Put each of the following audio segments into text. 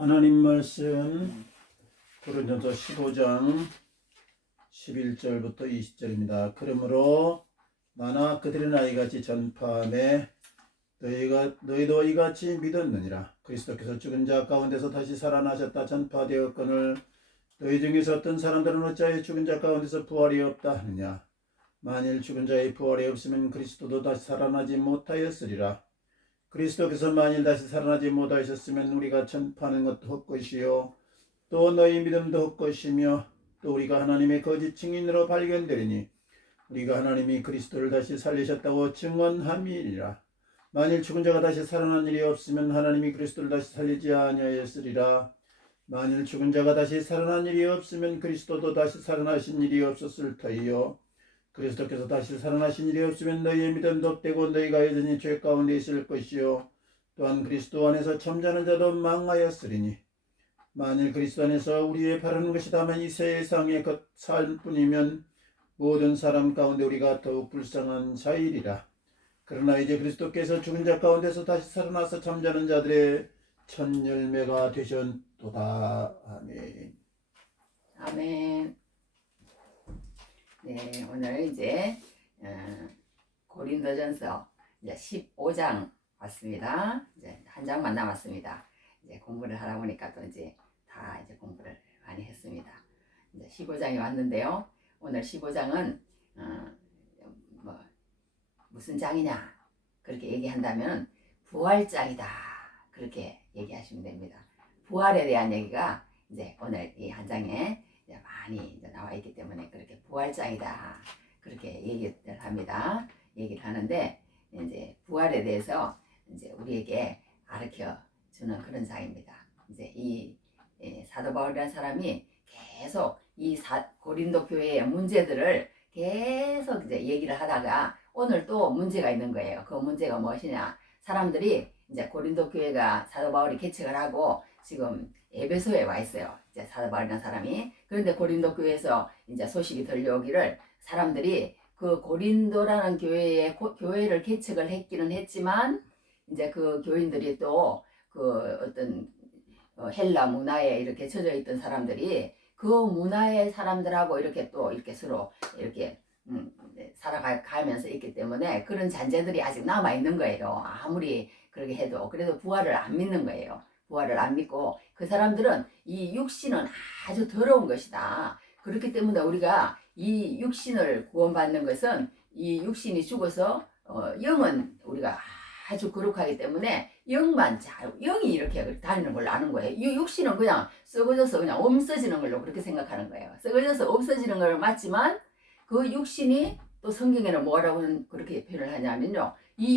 하나님 말씀 고린도서 15장 11절부터 20절입니다. 그러므로 나나 그들의 나이같이 전파하매 너희도 이같이 믿었느니라. 그리스도께서 죽은 자 가운데서 다시 살아나셨다 전파되었거늘 너희 중에서 어떤 사람들은 어찌하여 죽은 자 가운데서 부활이 없다 하느냐. 만일 죽은 자의 부활이 없으면 그리스도도 다시 살아나지 못하였으리라. 그리스도께서 만일 다시 살아나지 못하셨으면 우리가 전파하는 것도 헛것이요 또 너희 믿음도 헛것이며 또 우리가 하나님의 거짓 증인으로 발견되리니 우리가 하나님이 그리스도를 다시 살리셨다고 증언함이니라. 만일 죽은 자가 다시 살아난 일이 없으면 하나님이 그리스도를 다시 살리지 아니하였으리라. 만일 죽은 자가 다시 살아난 일이 없으면 그리스도도 다시 살아나신 일이 없었을 터이요 그리스도께서 다시 살아나신 일이 없으면 너희의 믿음도 헛되고 너희가 여전히 죄 가운데 있을 것이요 또한 그리스도 안에서 잠자는 자도 망하였으리니 만일 그리스도 안에서 우리의 바라는 것이 다만 이 세상의 삶뿐이면 모든 사람 가운데 우리가 더욱 불쌍한 자이리라. 그러나 이제 그리스도께서 죽은 자 가운데서 다시 살아나서 잠자는 자들의 첫 열매가 되셨도다. 아멘. 아멘. 네, 오늘 이제 고린도전서 이제 15장 왔습니다. 이제 한 장만 남았습니다. 이제 공부를 하다 보니까 또 이제 다 이제 공부를 많이 했습니다. 이제 15장이 왔는데요. 오늘 15장은 무슨 장이냐 그렇게 얘기한다면 부활장이다 그렇게 얘기하시면 됩니다. 부활에 대한 얘기가 이제 오늘 이 한 장에 많이 이제 나와 있기 때문에 그렇게 부활장이다 그렇게 얘기를 합니다. 얘기를 하는데 이제 부활에 대해서 이제 우리에게 가르쳐 주는 그런 장입니다. 이제 이 사도 바울이라는 사람이 계속 이 고린도 교회의 문제들을 계속 이제 얘기를 하다가 오늘 또 문제가 있는 거예요. 그 문제가 무엇이냐? 사람들이 이제 고린도 교회가 사도 바울이 개척을 하고 지금 에베소에 와 있어요. 이제 사도 바울이라는 사람이. 그런데 고린도 교회에서 이제 소식이 들려오기를 사람들이 그 고린도라는 교회를 개척을 했기는 했지만 이제 그 교인들이 또 그 어떤 헬라 문화에 이렇게 젖어 있던 사람들이 그 문화의 사람들하고 이렇게 또 이렇게 서로 이렇게 살아가면서 있기 때문에 그런 잔재들이 아직 남아 있는 거예요. 아무리 그렇게 해도. 그래서 부활을 안 믿는 거예요. 부활을 안 믿고 그 사람들은 이 육신은 아주 더러운 것이다. 그렇기 때문에 우리가 이 육신을 구원받는 것은 이 육신이 죽어서 영은 우리가 아주 거룩하기 때문에 영이 이렇게 다니는 걸로 아는 거예요. 이 육신은 그냥 썩어져서 그냥 없어지는 걸로 그렇게 생각하는 거예요. 썩어져서 없어지는 걸 맞지만 그 육신이 또 성경에는 뭐라고 그렇게 표현을 하냐면요.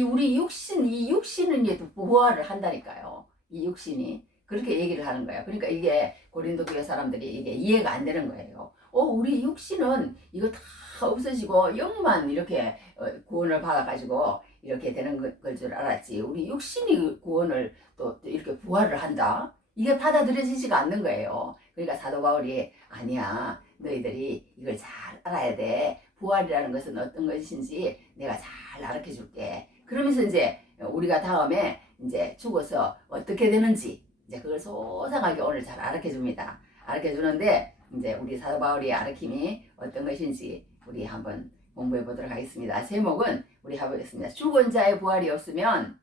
우리 육신은 이제 부활을 한다니까요. 이 육신이. 그렇게 얘기를 하는 거예요. 그러니까 이게 고린도 교회 사람들이 이게 이해가 안 되는 거예요. 우리 육신은 이거 다 없어지고 영만 이렇게 구원을 받아가지고 이렇게 되는 걸 줄 알았지. 우리 육신이 구원을 또 이렇게 부활을 한다? 이게 받아들여지지가 않는 거예요. 그러니까 사도 바울이 아니야. 너희들이 이걸 잘 알아야 돼. 부활이라는 것은 어떤 것인지 내가 잘 가르쳐 줄게. 그러면서 이제 우리가 다음에 이제 죽어서 어떻게 되는지 이제 그걸 소상하게 오늘 잘 가르쳐 줍니다. 가르쳐 주는데 이제 우리 사도 바울의 가르침이 어떤 것인지 우리 한번 공부해 보도록 하겠습니다. 제목은 우리 해보겠습니다. 죽은 자의 부활이 없으면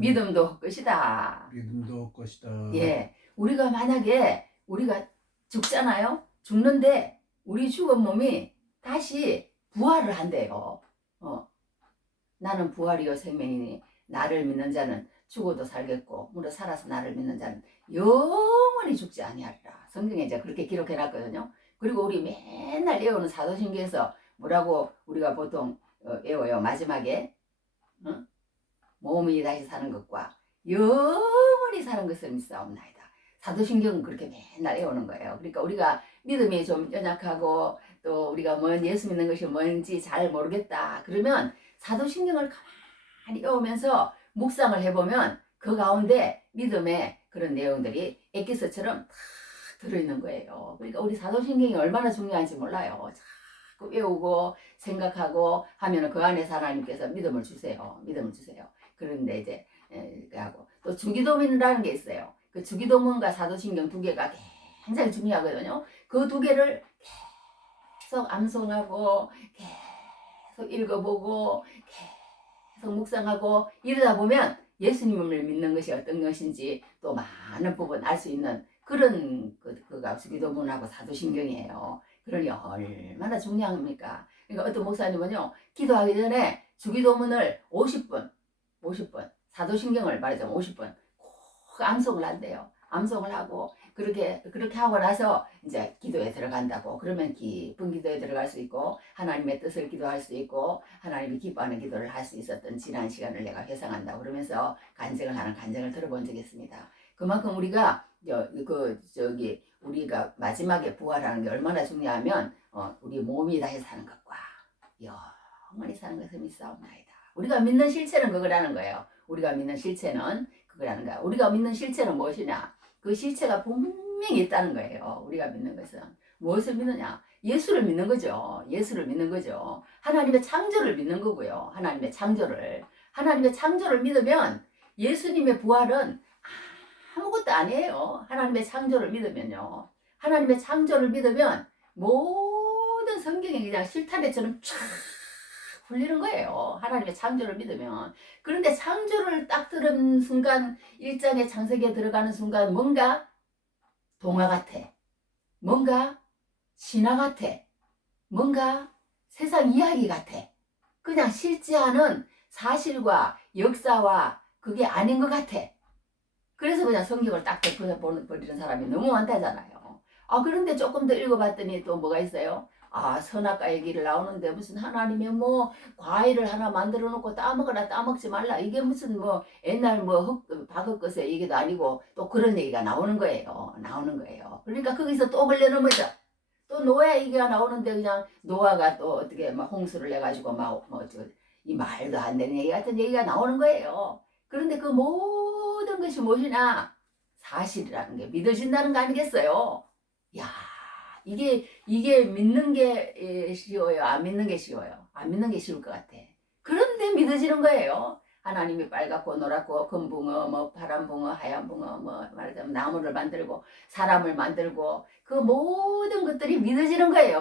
믿음도 헛것이다. 믿음도 헛것이다. 예, 우리가 만약에 우리가 죽잖아요. 죽는데 우리 죽은 몸이 다시 부활을 한대요. 나는 부활이요 생명이니 나를 믿는 자는 죽어도 살겠고 무릇 살아서 나를 믿는 자는 영원히 죽지 아니하리라. 성경에 이제 그렇게 기록해 놨거든요. 그리고 우리 맨날 외우는 사도신경에서 뭐라고 우리가 보통 외워요. 마지막에 몸이 다시 사는 것과 영원히 사는 것을 믿사옵나이다. 사도신경은 그렇게 맨날 외우는 거예요. 그러니까 우리가 믿음이 좀 연약하고 또 우리가 예수 믿는 것이 뭔지 잘 모르겠다. 그러면 사도신경을 가만히 외우면서 묵상을 해보면 그 가운데 믿음의 그런 내용들이 엑기스처럼 다 들어있는 거예요. 그러니까 우리 사도신경이 얼마나 중요한지 몰라요. 자꾸 외우고 생각하고 하면 그 안에서 하나님께서 믿음을 주세요. 믿음을 주세요. 그런데 이제 하고 또 주기도문이라는 게 있어요. 그 주기도문과 사도신경 두 개가 굉장히 중요하거든요. 그 두 개를 계속 암송하고 계속 읽어보고 계속 묵상하고 이러다 보면 예수님을 믿는 것이 어떤 것인지 또 많은 부분 알 수 있는 그런 그가 주기도문하고 사도신경이에요. 그러니 얼마나 중요합니까? 그러니까 어떤 목사님은요, 기도하기 전에 주기도문을 50분, 사도신경을 말하자면 50분 꼭 암송을 한대요. 암송을 하고 그렇게 하고 나서 이제 기도에 들어간다고. 그러면 깊은 기도에 들어갈 수 있고 하나님의 뜻을 기도할 수 있고 하나님이 기뻐하는 기도를 할 수 있었던 지난 시간을 내가 회상한다고 그러면서 간증을 들어본 적이 있습니다. 그만큼 우리가 우리가 마지막에 부활하는 게 얼마나 중요하면 우리 몸이 다시 사는 것과 영원히 사는 것을 믿사옵나이다. 우리가 믿는 실체는 그거라는 거예요. 우리가 믿는 실체는 그거라는 거야. 우리가 믿는 실체는 무엇이냐? 그 실체가 분명히 있다는 거예요. 우리가 믿는 것은 무엇을 믿느냐? 예수를 믿는 거죠. 예수를 믿는 거죠. 하나님의 창조를 믿는 거고요. 하나님의 창조를 믿으면 예수님의 부활은 아무것도 아니에요. 하나님의 창조를 믿으면요. 하나님의 창조를 믿으면 모든 성경이 그냥 실타래처럼 쫙 풀리는 거예요. 하나님의 창조를 믿으면. 그런데 창조를 딱 들은 순간 1장의 창세기에 들어가는 순간 뭔가 동화 같아. 뭔가 신화 같아. 뭔가 세상 이야기 같아. 그냥 실제하는 사실과 역사와 그게 아닌 것 같아. 그래서 그냥 성경을 딱 덮어버리는 사람이 너무 많다잖아요. 그런데 조금 더 읽어봤더니 또 뭐가 있어요? 선악과 얘기를 나오는데 무슨 하나님이 뭐 과일을 하나 만들어 놓고 따먹어라 따먹지 말라 이게 무슨 뭐 옛날 뭐 박흙것의 얘기도 아니고 또 그런 얘기가 나오는 거예요. 그러니까 거기서 또 걸려넘어져. 또 노아 얘기가 나오는데 그냥 노아가 또 어떻게 막 홍수를 내가지고 이 말도 안 되는 얘기 같은 얘기가 나오는 거예요. 그런데 그 모든 것이 무엇이냐? 사실이라는 게 믿어진다는 거 아니겠어요? 야, 이게 믿는 게 쉬워요? 안 믿는 게 쉬워요? 안 믿는 게 쉬울 것 같아. 그런데 믿어지는 거예요. 하나님이 빨갛고 노랗고 금붕어, 뭐 파란붕어, 하얀붕어, 뭐 말하자면 나무를 만들고 사람을 만들고 그 모든 것들이 믿어지는 거예요.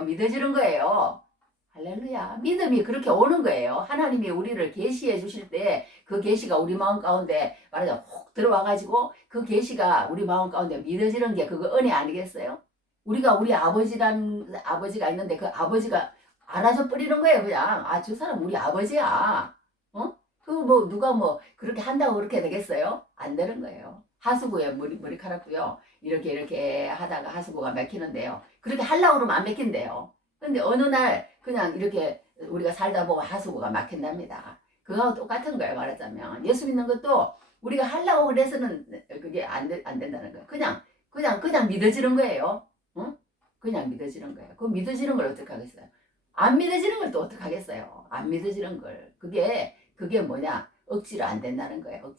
할렐루야. 믿음이 그렇게 오는 거예요. 하나님이 우리를 계시해 주실 때 그 계시가 우리 마음 가운데 말하자면 혹 들어와가지고 그 계시가 우리 마음 가운데 믿어지는 게 그거 은혜 아니겠어요? 우리 아버지가 있는데 그 아버지가 알아서 뿌리는 거예요. 그냥 저 사람 우리 아버지야. 뭐 누가 뭐 그렇게 한다고 그렇게 되겠어요? 안 되는 거예요. 하수구에 머리카락도요. 이렇게 하다가 하수구가 막히는데요. 그렇게 하려고 그러면 안 막힌대요. 근데 어느 날 그냥 이렇게 우리가 살다 보고 하수구가 막힌답니다. 그거하고 똑같은 거예요. 말하자면 예수 믿는 것도 우리가 하려고 그래서는 그게 안 된다는 거예요. 그냥 믿어지는 거예요. 그냥 믿어지는 거예요. 그 믿어지는 걸 어떻게 하겠어요? 안 믿어지는 걸 또 어떻게 하겠어요? 안 믿어지는 걸 그게 뭐냐? 억지로 안 된다는 거예요.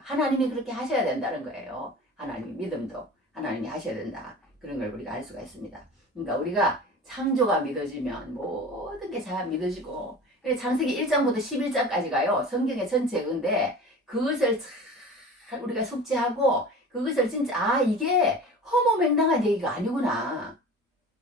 하나님이 그렇게 하셔야 된다는 거예요. 하나님 믿음도 하나님이 하셔야 된다. 그런 걸 우리가 알 수가 있습니다. 그러니까 우리가 창조가 믿어지면 모든 게 다 믿어지고 창세기 1장부터 11장까지가요. 성경의 전체인데 그것을 잘 우리가 숙지하고 그것을 진짜 이게 허무맹랑한 얘기가 아니구나.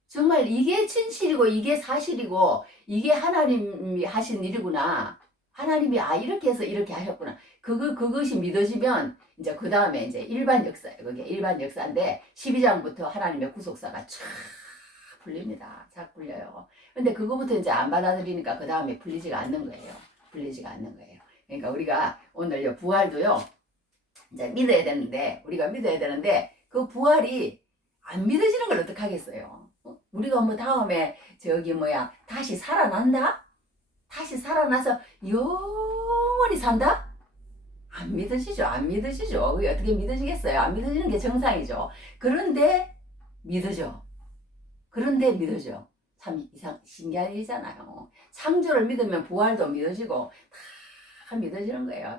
정말 이게 진실이고 이게 사실이고 이게 하나님이 하신 일이구나. 하나님이 이렇게 해서 이렇게 하셨구나. 그것이 믿어지면 이제 그 다음에 이제 일반 역사예요. 그게 일반 역사인데 12장부터 하나님의 구속사가 쫙 풀립니다. 쫙 풀려요. 근데 그거부터 이제 안 받아들이니까 그 다음에 풀리지가 않는 거예요. 그러니까 우리가 오늘 부활도요. 이제 우리가 믿어야 되는데 그 부활이 안 믿어지는 걸 어떡하겠어요? 우리가 뭐 다음에 다시 살아난다? 다시 살아나서 영원히 산다? 안 믿어지죠. 그게 어떻게 믿어지겠어요? 안 믿어지는 게 정상이죠. 그런데 믿어져. 참 신기한 일이잖아요. 창조를 믿으면 부활도 믿어지고 다 믿어지는 거예요.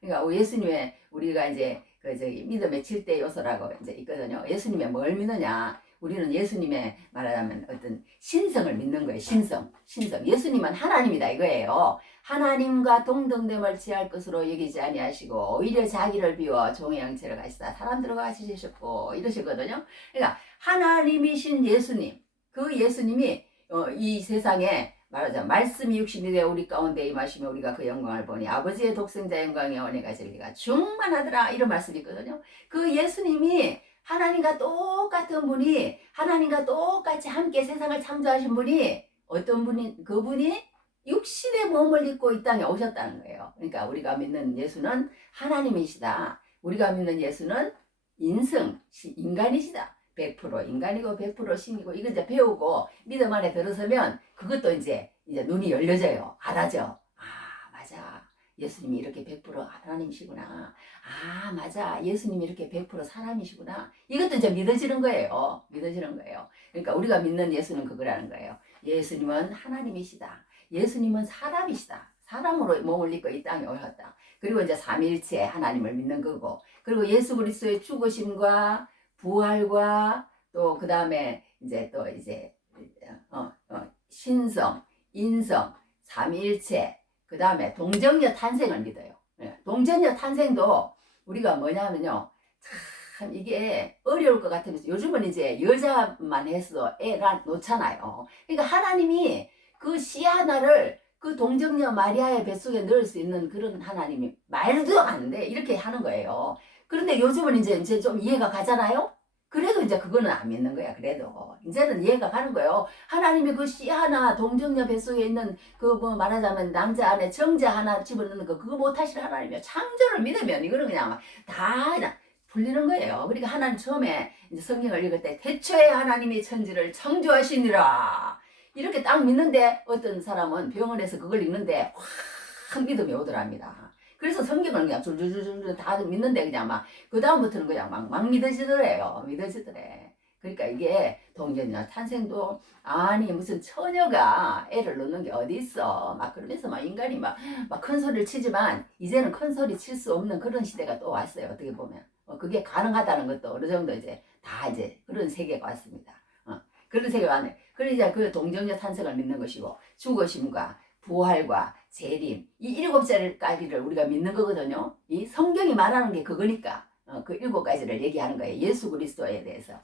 그러니까 예수님의 우리가 이제 믿음의 7대 요소라고 이제 있거든요. 예수님의 뭘 믿느냐? 우리는 예수님의 말하자면 어떤 신성을 믿는 거예요. 신성. 예수님은 하나님이다 이거예요. 하나님과 동등됨을 취할 것으로 여기지 아니하시고 오히려 자기를 비워 종의 형체를 가시다 사람들과 같이 되셨고 이러시거든요. 그러니까 하나님이신 예수님, 그 예수님이 이 세상에 말하자면 말씀이 육신이 되어 우리 가운데 임하시며 우리가 그 영광을 보니 아버지의 독생자 영광의 은혜가 진리가 충만하더라 이런 말씀이 있거든요. 그 예수님이 하나님과 똑같은 분이 하나님과 똑같이 함께 세상을 창조하신 분이 어떤 분이 그분이 육신의 몸을 입고 이 땅에 오셨다는 거예요. 그러니까 우리가 믿는 예수는 하나님이시다. 우리가 믿는 예수는 인간이시다. 100% 인간이고 100% 신이고 이거 이제 배우고 믿음 안에 들어서면 그것도 이제 눈이 열려져요. 알아죠. 아 맞아. 예수님이 이렇게 100% 하나님이시구나. 아 맞아. 예수님이 이렇게 100% 사람이시구나. 이것도 이제 믿어지는 거예요. 믿어지는 거예요. 그러니까 우리가 믿는 예수는 그거라는 거예요. 예수님은 하나님이시다. 예수님은 사람이시다. 사람으로 몸을 입고 이 땅에 오셨다. 그리고 이제 삼위일체 하나님을 믿는 거고 그리고 예수 그리스도의 죽으심과 부활과 또 그 다음에 이제 또 이제 신성, 인성, 삼위일체 그 다음에 동정녀 탄생을 믿어요. 동정녀 탄생도 우리가 뭐냐면요. 참 이게 어려울 것 같으면서 요즘은 이제 여자만 해서 애 놓잖아요. 그러니까 하나님이 그 씨 하나를 그 동정녀 마리아의 뱃속에 넣을 수 있는 그런 하나님이 말도 안 돼. 이렇게 하는 거예요. 그런데 요즘은 이제 좀 이해가 가잖아요? 그래도 이제 그거는 안 믿는 거야. 그래도 이제는 이해가 가는 거예요. 하나님이 그 씨 하나 동정녀 뱃속에 있는 그 뭐 말하자면 남자 안에 정자 하나 집어넣는 거 그거 못하실 하나님이요. 창조를 믿으면 이거는 그냥 그냥 풀리는 거예요. 그러니까 하나님 처음에 이제 성경을 읽을 때 태초에 하나님이 천지를 창조하시니라 이렇게 딱 믿는데 어떤 사람은 병원에서 그걸 읽는데 확 믿음이 오더랍니다. 그래서 성경을 그냥 줄줄줄줄 다 믿는데 그냥 막 그 다음부터는 그냥 막 믿어지더래요. 믿어지더래. 그러니까 이게 동정녀 탄생도 아니 무슨 처녀가 애를 낳는 게 어디 있어 막 그러면서 막 인간이 막 큰 소리를 치지만 이제는 큰 소리 칠 수 없는 그런 시대가 또 왔어요. 어떻게 보면 그게 가능하다는 것도 어느 정도 이제 다 이제 그런 세계가 왔습니다. 그런 세계가 왔네. 그러니까 그 동정녀 탄생을 믿는 것이고 죽으심과 부활과 재림 이 7가지를 우리가 믿는 거거든요. 이 성경이 말하는 게 그거니까 그 7가지를 얘기하는 거예요. 예수 그리스도에 대해서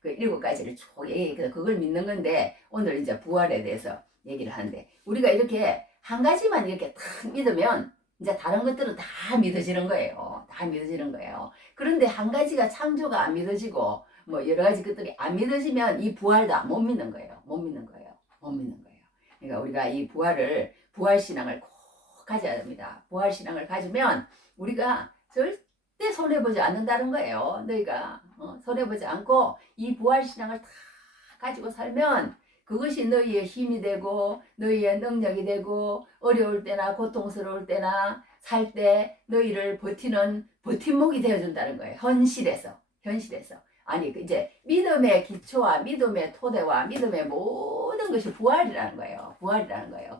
그 7가지를 쭉 얘기해서 그걸 믿는 건데 오늘 이제 부활에 대해서 얘기를 하는데 우리가 이렇게 한 가지만 이렇게 탁 믿으면 이제 다른 것들은 다 믿어지는 거예요. 다 믿어지는 거예요. 그런데 한 가지가 창조가 안 믿어지고 뭐 여러 가지 것들이 안 믿어지면 이 부활도 못 믿는 거예요. 못 믿는 거예요. 못 믿는 거예요. 그러니까 우리가 이 부활신앙을 꼭 가져야 됩니다. 부활신앙을 가지면 우리가 절대 손해보지 않는다는 거예요. 너희가 손해보지 않고 이 부활신앙을 다 가지고 살면 그것이 너희의 힘이 되고 너희의 능력이 되고 어려울 때나 고통스러울 때나 살 때 너희를 버티는 버팀목이 되어준다는 거예요. 현실에서. 아니 이제 믿음의 기초와 믿음의 토대와 믿음의 모든 것이 부활이라는 거예요.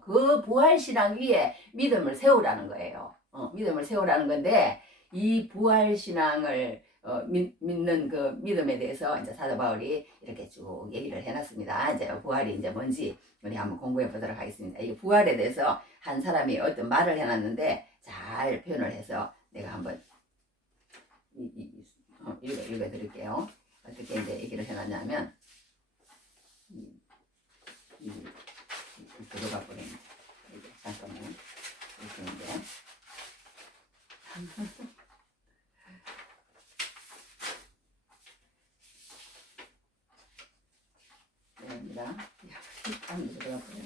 그 부활신앙 위에 믿음을 세우라는 거예요. 믿음을 세우라는 건데 이 부활신앙을 믿는 그 믿음에 대해서 이제 사도 바울이 이렇게 쭉 얘기를 해놨습니다. 이제 부활이 이제 뭔지 우리 한번 공부해 보도록 하겠습니다. 이 부활에 대해서 한 사람이 어떤 말을 해놨는데 잘 표현을 해서 내가 한번 읽어드릴게요. 어떻게 이제 얘기를 해놨냐면 들어가 버린 잠깐만 이렇게 이제 됩니다. 한번 들어가 버려.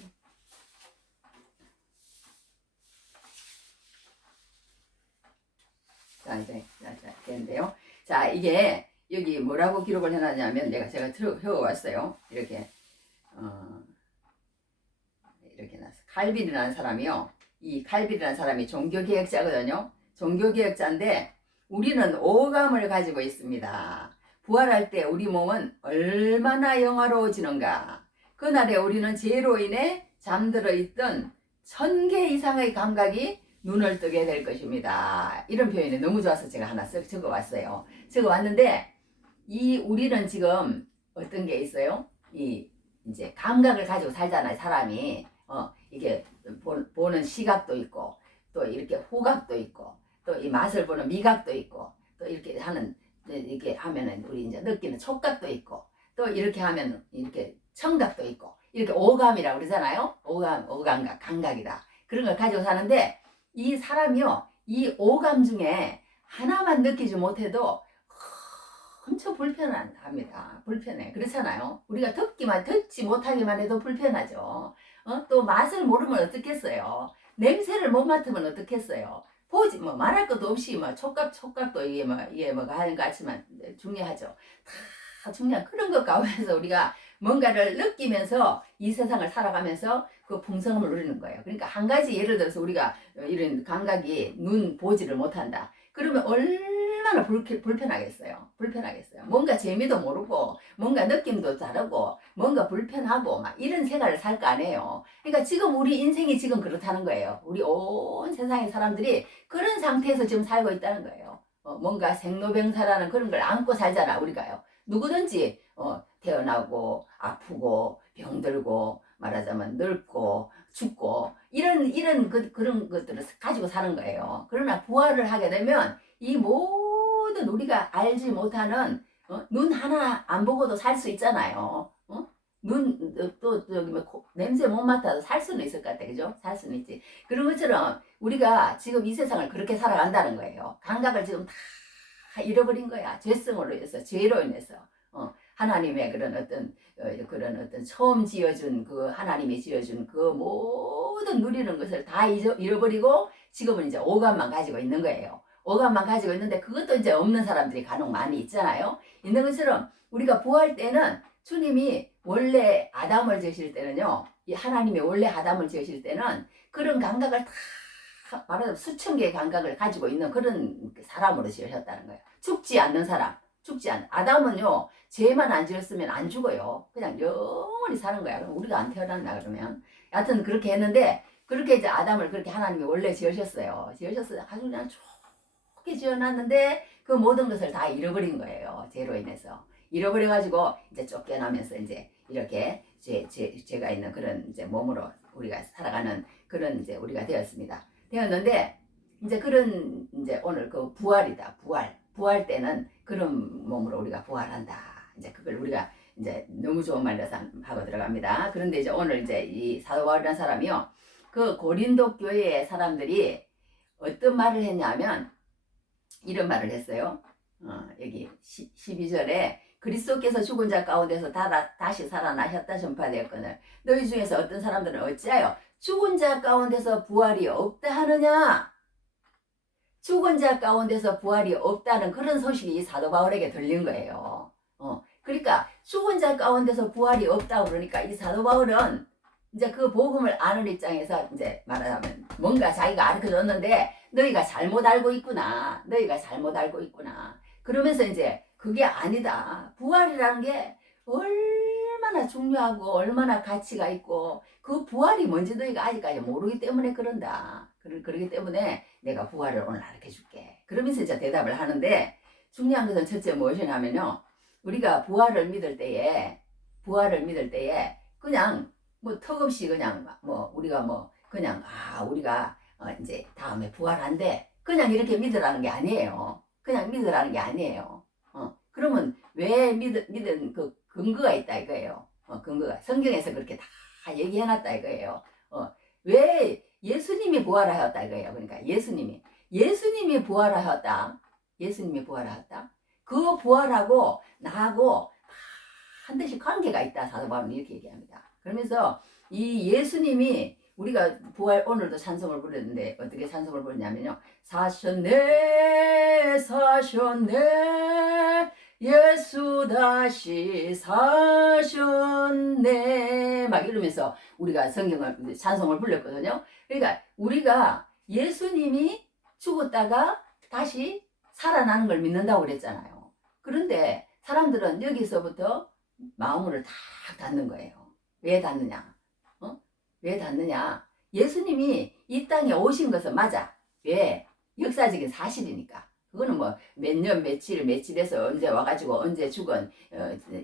자 이제 되는데요. 자 이게 여기 뭐라고 기록을 해놨냐면 제가 적어왔어요. 이렇게 이렇게 놨어. 칼빈이라는 사람이요. 이 칼빈이라는 사람이 종교개혁자거든요. 종교개혁자인데 우리는 오감을 가지고 있습니다. 부활할 때 우리 몸은 얼마나 영화로워지는가. 그날에 우리는 죄로 인해 잠들어 있던 1000개 이상의 감각이 눈을 뜨게 될 것입니다. 이런 표현이 너무 좋아서 제가 하나 적어왔어요. 적어왔는데 우리는 지금 어떤 게 있어요? 이 이제 감각을 가지고 살잖아요, 사람이. 이게 보는 시각도 있고, 또 이렇게 후각도 있고, 또 이 맛을 보는 미각도 있고, 또 이렇게 하는, 이렇게 하면은 우리 이제 느끼는 촉각도 있고, 또 이렇게 하면 이렇게 청각도 있고, 이렇게 오감이라고 그러잖아요. 오감각, 감각이다. 그런 걸 가지고 사는데, 이 사람이요, 이 오감 중에 하나만 느끼지 못해도 엄청 불편합니다. 불편해. 그렇잖아요. 우리가 듣지 못하기만 해도 불편하죠. 또 맛을 모르면 어떻겠어요. 냄새를 못 맡으면 어떻겠어요. 보지, 말할 것도 없이, 촉각도 이게 뭐가 하는 것 같지만 중요하죠. 다 중요한 그런 것 가운데서 우리가 뭔가를 느끼면서 이 세상을 살아가면서 그 풍성함을 누리는 거예요. 그러니까 한 가지 예를 들어서 우리가 이런 감각이 눈 보지를 못한다. 그러면 얼마나 불편하겠어요. 불편하겠어요. 뭔가 재미도 모르고, 뭔가 느낌도 다르고, 뭔가 불편하고, 막 이런 생활을 살 거 아니에요. 그러니까 지금 우리 인생이 지금 그렇다는 거예요. 우리 온 세상의 사람들이 그런 상태에서 지금 살고 있다는 거예요. 뭔가 생로병사라는 그런 걸 안고 살잖아, 우리가요. 누구든지, 태어나고, 아프고, 병들고, 말하자면 늙고, 죽고, 그런 것들을 가지고 사는 거예요. 그러나 부활을 하게 되면 이 모든 우리가 알지 못하는 눈 하나 안 보고도 살 수 있잖아요. 저기 냄새 못 맡아도 살 수는 있을 것 같아, 그죠? 살 수는 있지. 그런 것처럼 우리가 지금 이 세상을 그렇게 살아간다는 거예요. 감각을 지금 다 잃어버린 거야. 죄성으로 인해서, 죄로 인해서. 하나님의 그런 어떤 처음 지어준 하나님이 지어준 그 모든 누리는 것을 다 잃어버리고 지금은 이제 오감만 가지고 있는 거예요. 오감만 가지고 있는데 그것도 이제 없는 사람들이 간혹 많이 있잖아요. 있는 것처럼 우리가 부활 때는 주님이 원래 아담을 지으실 때는요, 이 하나님이 원래 아담을 지으실 때는 그런 감각을 다 말하자면 수천 개의 감각을 가지고 있는 그런 사람으로 지으셨다는 거예요. 죽지 않는 사람. 아담은요, 죄만 안 지었으면 안 죽어요. 그냥 영원히 사는 거야. 그럼 우리가 안 태어났나, 그러면. 여하튼 그렇게 했는데, 그렇게 이제 아담을 그렇게 하나님이 원래 지으셨어요. 아주 그냥 좋게 지어놨는데, 그 모든 것을 다 잃어버린 거예요. 죄로 인해서. 잃어버려가지고, 이제 쫓겨나면서 이제 이렇게 죄가 있는 그런 이제 몸으로 우리가 살아가는 그런 이제 우리가 되었는데, 이제 그런 이제 오늘 그 부활이다. 부활 때는 그런 몸으로 우리가 부활한다. 이제 그걸 우리가 이제 너무 좋은 말로서 하고 들어갑니다. 그런데 이제 오늘 이제 이 사도 바울이라는 사람이요, 그 고린도 교회의 사람들이 어떤 말을 했냐면 이런 말을 했어요. 여기 12절에 그리스도께서 죽은 자 가운데서 다시 살아나셨다 전파되었거늘 너희 중에서 어떤 사람들은 어찌하여 죽은 자 가운데서 부활이 없다 하느냐? 죽은 자 가운데서 부활이 없다는 그런 소식이 사도 바울에게 들린 거예요. 그러니까 죽은 자 가운데서 부활이 없다고 그러니까 이 사도 바울은 이제 그 복음을 아는 입장에서 이제 말하자면 뭔가 자기가 가르쳐줬는데 너희가 잘못 알고 있구나. 그러면서 이제 그게 아니다. 부활이라는 게 얼마나 중요하고 얼마나 가치가 있고 그 부활이 뭔지 너희가 아직까지 모르기 때문에 그런다. 그러기 때문에 내가 부활을 오늘 가르쳐 줄게. 그러면서 이제 대답을 하는데 중요한 것은 첫째 무엇이냐면요. 우리가 부활을 믿을 때에 그냥 턱없이 그냥 우리가 우리가 이제 다음에 부활한대 그냥 이렇게 믿으라는 게 아니에요. 그러면 왜 믿은 그 근거가 있다 이거예요. 근거가 성경에서 그렇게 다 얘기해놨다 이거예요. 왜 예수님이 부활하였다 이거예요. 그러니까 예수님이 부활하였다. 그 부활하고 나하고 반드시 관계가 있다. 사도 바울은 이렇게 얘기합니다. 그러면서 이 예수님이 우리가 부활 오늘도 찬송을 부르는데 어떻게 찬송을 부르냐면요. 사셨네 예수 다시 사셨네 막 이러면서 우리가 찬송을 불렀거든요. 그러니까 우리가 예수님이 죽었다가 다시 살아나는 걸 믿는다고 그랬잖아요. 그런데 사람들은 여기서부터 마음을 탁 닫는 거예요. 왜 닫느냐? 예수님이 이 땅에 오신 것은 맞아. 왜? 역사적인 사실이니까. 그거는 뭐 몇 년 며칠에서 언제 와가지고 언제 죽은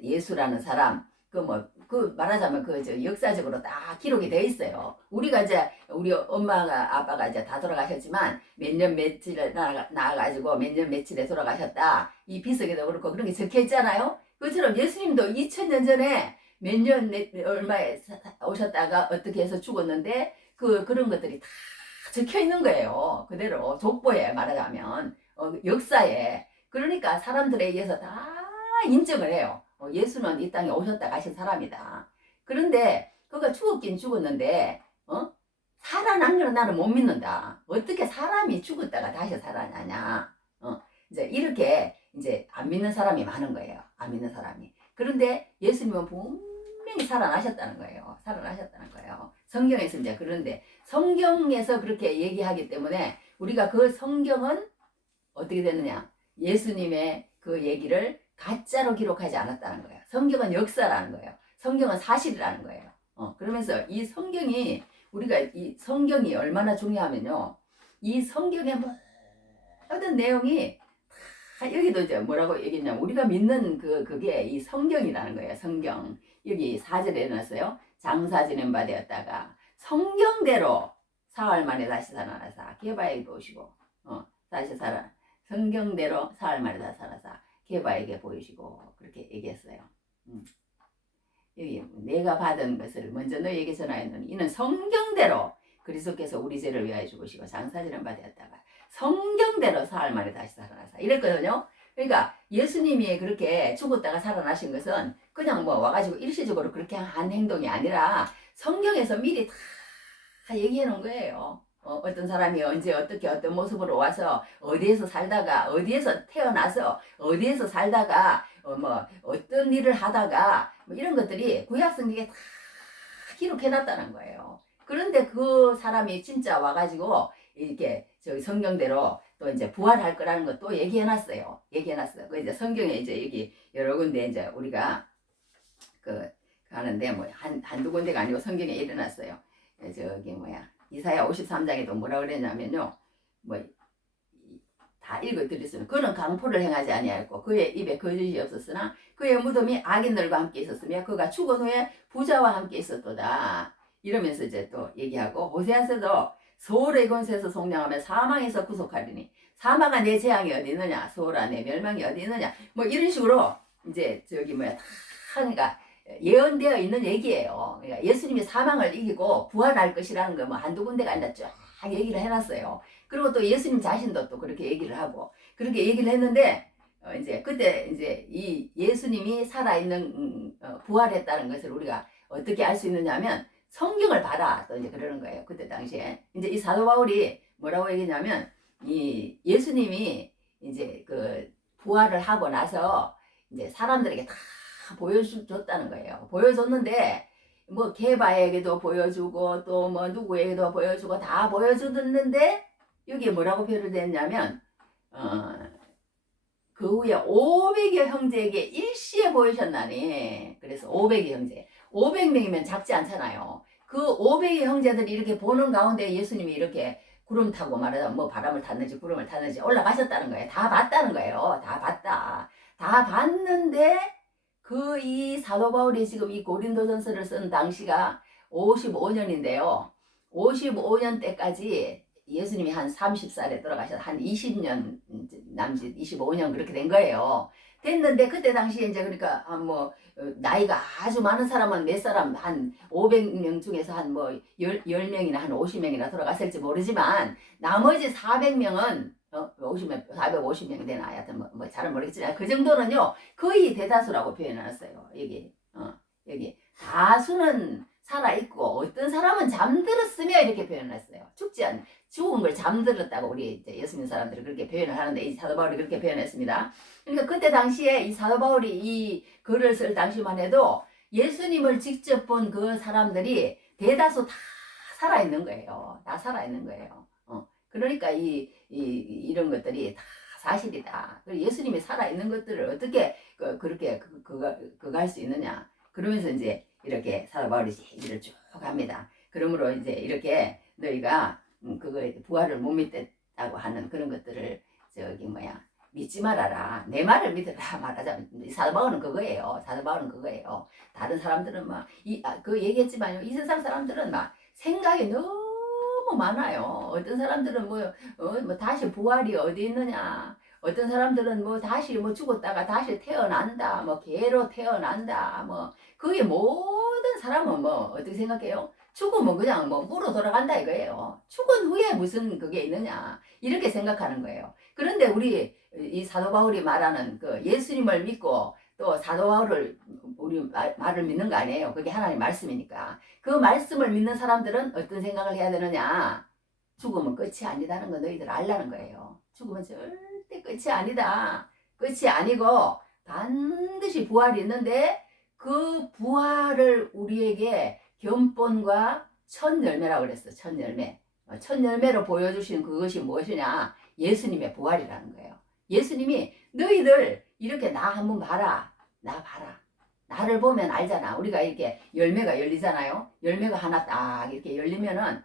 예수라는 사람 그 말하자면 저 역사적으로 다 기록이 돼 있어요. 우리가 이제 우리 엄마가 아빠가 이제 다 돌아가셨지만 몇 년 며칠에 나가가지고 몇 년 며칠에 돌아가셨다. 이 비석에도 그렇고 그런 게 적혀 있잖아요. 그처럼 예수님도 2000년 전에 몇 년 얼마에 오셨다가 어떻게 해서 죽었는데 그런 것들이 다 적혀 있는 거예요. 그대로 족보에 말하자면 역사에. 그러니까 사람들에 의해서 다 인정을 해요. 예수는 이 땅에 오셨다 가신 사람이다. 그런데 그가 죽었긴 죽었는데 살아난 거는 나는 못 믿는다. 어떻게 사람이 죽었다가 다시 살아나냐. 이제 이렇게 이제 안 믿는 사람이 많은 거예요. 안 믿는 사람이. 그런데 예수님은 분명히 살아나셨다는 거예요. 살아나셨다는 거예요. 성경에서 이제 그런데 성경에서 그렇게 얘기하기 때문에 우리가 그 성경은 어떻게 되느냐? 예수님의 그 얘기를 가짜로 기록하지 않았다는 거예요. 성경은 역사라는 거예요. 성경은 사실이라는 거예요. 그러면서 이 성경이 우리가 이 성경이 얼마나 중요하면요. 이 성경의 모든 내용이 다 여기도 이제 뭐라고 얘기했냐면 우리가 믿는 그게 이 성경이라는 거예요. 성경. 여기 4절에 해놨어요. 장사 지낸 바 되었다가 성경대로 사흘 만에 다시 살아나사 게바에게 보시고 다시 살아 성경대로 사흘 만에 다시 살아사 게바에게 보이시고 그렇게 얘기했어요. 여기 내가 받은 것을 먼저 너에게 전하였노니 이는 성경대로 그리스도께서 우리 죄를 위하여 죽으시고 장사 지낸 바 되었다가 성경대로 사흘 만에 다시 살아나사 이랬거든요. 그러니까 예수님이 그렇게 죽었다가 살아나신 것은 그냥 뭐 와가지고 일시적으로 그렇게 한 행동이 아니라 성경에서 미리 다 얘기해 놓은 거예요. 어떤 사람이 언제 어떻게 어떤 모습으로 와서 어디에서 살다가 어디에서 태어나서 어디에서 살다가 뭐 어떤 일을 하다가 뭐 이런 것들이 구약 성경에 다 기록해 놨다는 거예요. 그런데 그 사람이 진짜 와가지고 이렇게 저기 성경대로 또 이제 부활할 거라는 것도 얘기해 놨어요. 그 이제 성경에 이제 여기 여러 군데 이제 우리가 가는데 뭐 한두 군데가 아니고 성경에 일어났어요. 저기 이사야 53장에도 뭐라 그랬냐면요. 다 읽어드렸으면 그는 강포를 행하지 아니하였고 그의 입에 거짓이 없었으나 그의 무덤이 악인들과 함께 있었으며 그가 죽은 후에 부자와 함께 있었도다. 이러면서 이제 또 얘기하고 호세아서도 소울의 권세에서 속량하며 사망에서 구속하리니 사망아 내 재앙이 어디 있느냐 소울아 내 멸망이 어디 있느냐 뭐 이런 식으로 이제 저기 다 그러니까 예언되어 있는 얘기예요. 그러니까 예수님이 사망을 이기고 부활할 것이라는 거 뭐 한두 군데가 아니라 쫙 얘기를 해놨어요. 그리고 또 예수님 자신도 또 그렇게 얘기를 하고 그렇게 얘기를 했는데 이제 그때 이제 이 예수님이 살아있는 부활했다는 것을 우리가 어떻게 알 수 있느냐면 성경을 봐라 또 이제 그러는 거예요. 그때 당시에 이제 이 사도 바울이 뭐라고 얘기냐면 이 예수님이 이제 그 부활을 하고 나서 이제 사람들에게 다 보여줬다는 거예요. 보여줬는데 뭐 게바에게도 보여주고 또 뭐 누구에게도 보여주고 다 보여줬는데 여기에 뭐라고 표현을 했냐면 그 후에 500여 형제에게 일시에 보이셨나니 그래서 500여 형제 500명이면 작지 않잖아요. 그 500의 형제들이 이렇게 보는 가운데 예수님이 이렇게 구름 타고 말하자면 뭐 바람을 탔는지 구름을 탔는지 올라가셨다는 거예요. 다 봤다는 거예요. 다 봤다. 다 봤는데 이 사도 바울이 지금 이 고린도전서를 쓴 당시가 55년인데요. 55년 때까지 예수님이 한 30살에 돌아가셔서 한 20년 남짓 25년 그렇게 된 거예요. 됐는데 그때 당시에 이제 그러니까 뭐 나이가 아주 많은 사람은 몇 사람 한 500명 중에서 한 뭐 10명이나 한 50명이나 돌아갔을지 모르지만 나머지 400명은 450명이 되나 하여튼 뭐 잘은 모르겠지만 그 정도는요 거의 대다수라고 표현해놨어요. 여기 다수는 살아있고 어떤 사람은 잠들었으며 이렇게 표현했어요. 죽은 걸 잠들었다고 우리 이제 예수님 사람들이 그렇게 표현을 하는데 이 사도 바울이 그렇게 표현했습니다. 그러니까 그때 당시에 이 사도 바울이 이 글을 쓸 당시만 해도 예수님을 직접 본 그 사람들이 대다수 다 살아있는 거예요. 다 살아있는 거예요. 그러니까 이런 것들이 다 사실이다. 예수님이 살아있는 것들을 어떻게 그렇게 그거 할 수 있느냐. 그러면서 이제 이렇게 사도 바울이 얘기를 쭉 합니다. 그러므로 이제 이렇게 너희가 그거 부활을 못 믿겠다고 하는 그런 것들을 저기 뭐야 믿지 말아라. 내 말을 믿으라 말하자면 사도 바울은 그거예요. 사도 바울은 그거예요. 다른 사람들은 그 얘기했지만요. 이 세상 사람들은 막 생각이 너무 많아요. 어떤 사람들은 뭐 다시 부활이 어디 있느냐. 어떤 사람들은 뭐 다시 뭐 죽었다가 다시 태어난다. 뭐 개로 태어난다. 뭐 그게 모든 사람은 뭐 어떻게 생각해요? 죽으면 그냥 뭐 물로 돌아간다 이거예요. 죽은 후에 무슨 그게 있느냐. 이렇게 생각하는 거예요. 그런데 우리 이 사도 바울이 말하는 그 예수님을 믿고 또 사도 바울을 우리 말을 믿는 거 아니에요. 그게 하나님 말씀이니까. 그 말씀을 믿는 사람들은 어떤 생각을 해야 되느냐. 죽으면 끝이 아니다는 거 너희들 알라는 거예요. 죽으면 절대 끝이 아니다. 끝이 아니고 반드시 부활이 있는데 그 부활을 우리에게 견본과 첫 열매라고 그랬어. 첫 열매. 첫 열매로 보여주신 그것이 무엇이냐. 예수님의 부활이라는 거예요. 예수님이 너희들 이렇게 나 한번 봐라. 나 봐라. 나를 보면 알잖아. 우리가 이렇게 열매가 열리잖아요. 열매가 하나 딱 이렇게 열리면은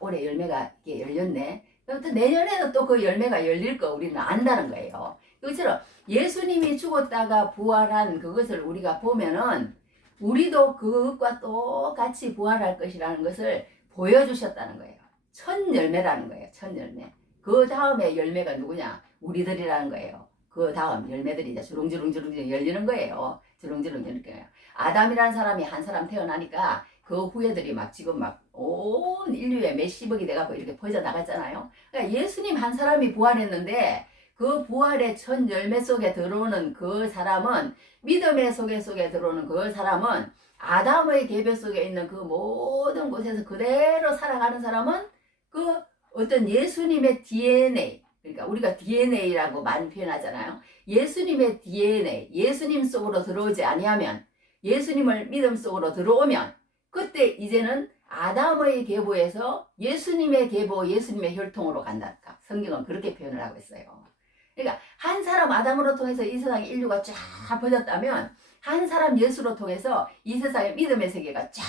올해 열매가 이렇게 열렸네. 그럼 또 내년에는 또 그 열매가 열릴 거 우리는 안다는 거예요. 그것처럼 예수님이 죽었다가 부활한 그것을 우리가 보면은 우리도 그것과 똑같이 부활할 것이라는 것을 보여주셨다는 거예요. 첫 열매라는 거예요. 첫 열매. 그 다음에 열매가 누구냐? 우리들이라는 거예요. 그 다음 열매들이 이제 주렁주렁 열리는 거예요. 주렁주렁 열리는 거예요. 아담이라는 사람이 한 사람 태어나니까 그 후예들이 막 지금 막 온 인류에 몇십억이 돼갖고 이렇게 퍼져나갔잖아요. 그러니까 예수님 한 사람이 부활했는데 그 부활의 첫 열매 속에 들어오는 그 사람은 믿음의 속에 들어오는 그 사람은 아담의 계배 속에 있는 그 모든 곳에서 그대로 살아가는 사람은 그 어떤 예수님의 DNA, 그러니까 우리가 DNA라고 많이 표현하잖아요. 예수님의 DNA, 예수님 속으로 들어오지 아니하면, 예수님을 믿음 속으로 들어오면 그때 이제는 아담의 계보에서 예수님의 계보, 예수님의 혈통으로 간다. 성경은 그렇게 표현을 하고 있어요. 그러니까 한 사람 아담으로 통해서 이 세상에 인류가 쫙 퍼졌다면 한 사람 예수로 통해서 이 세상의 믿음의 세계가 쫙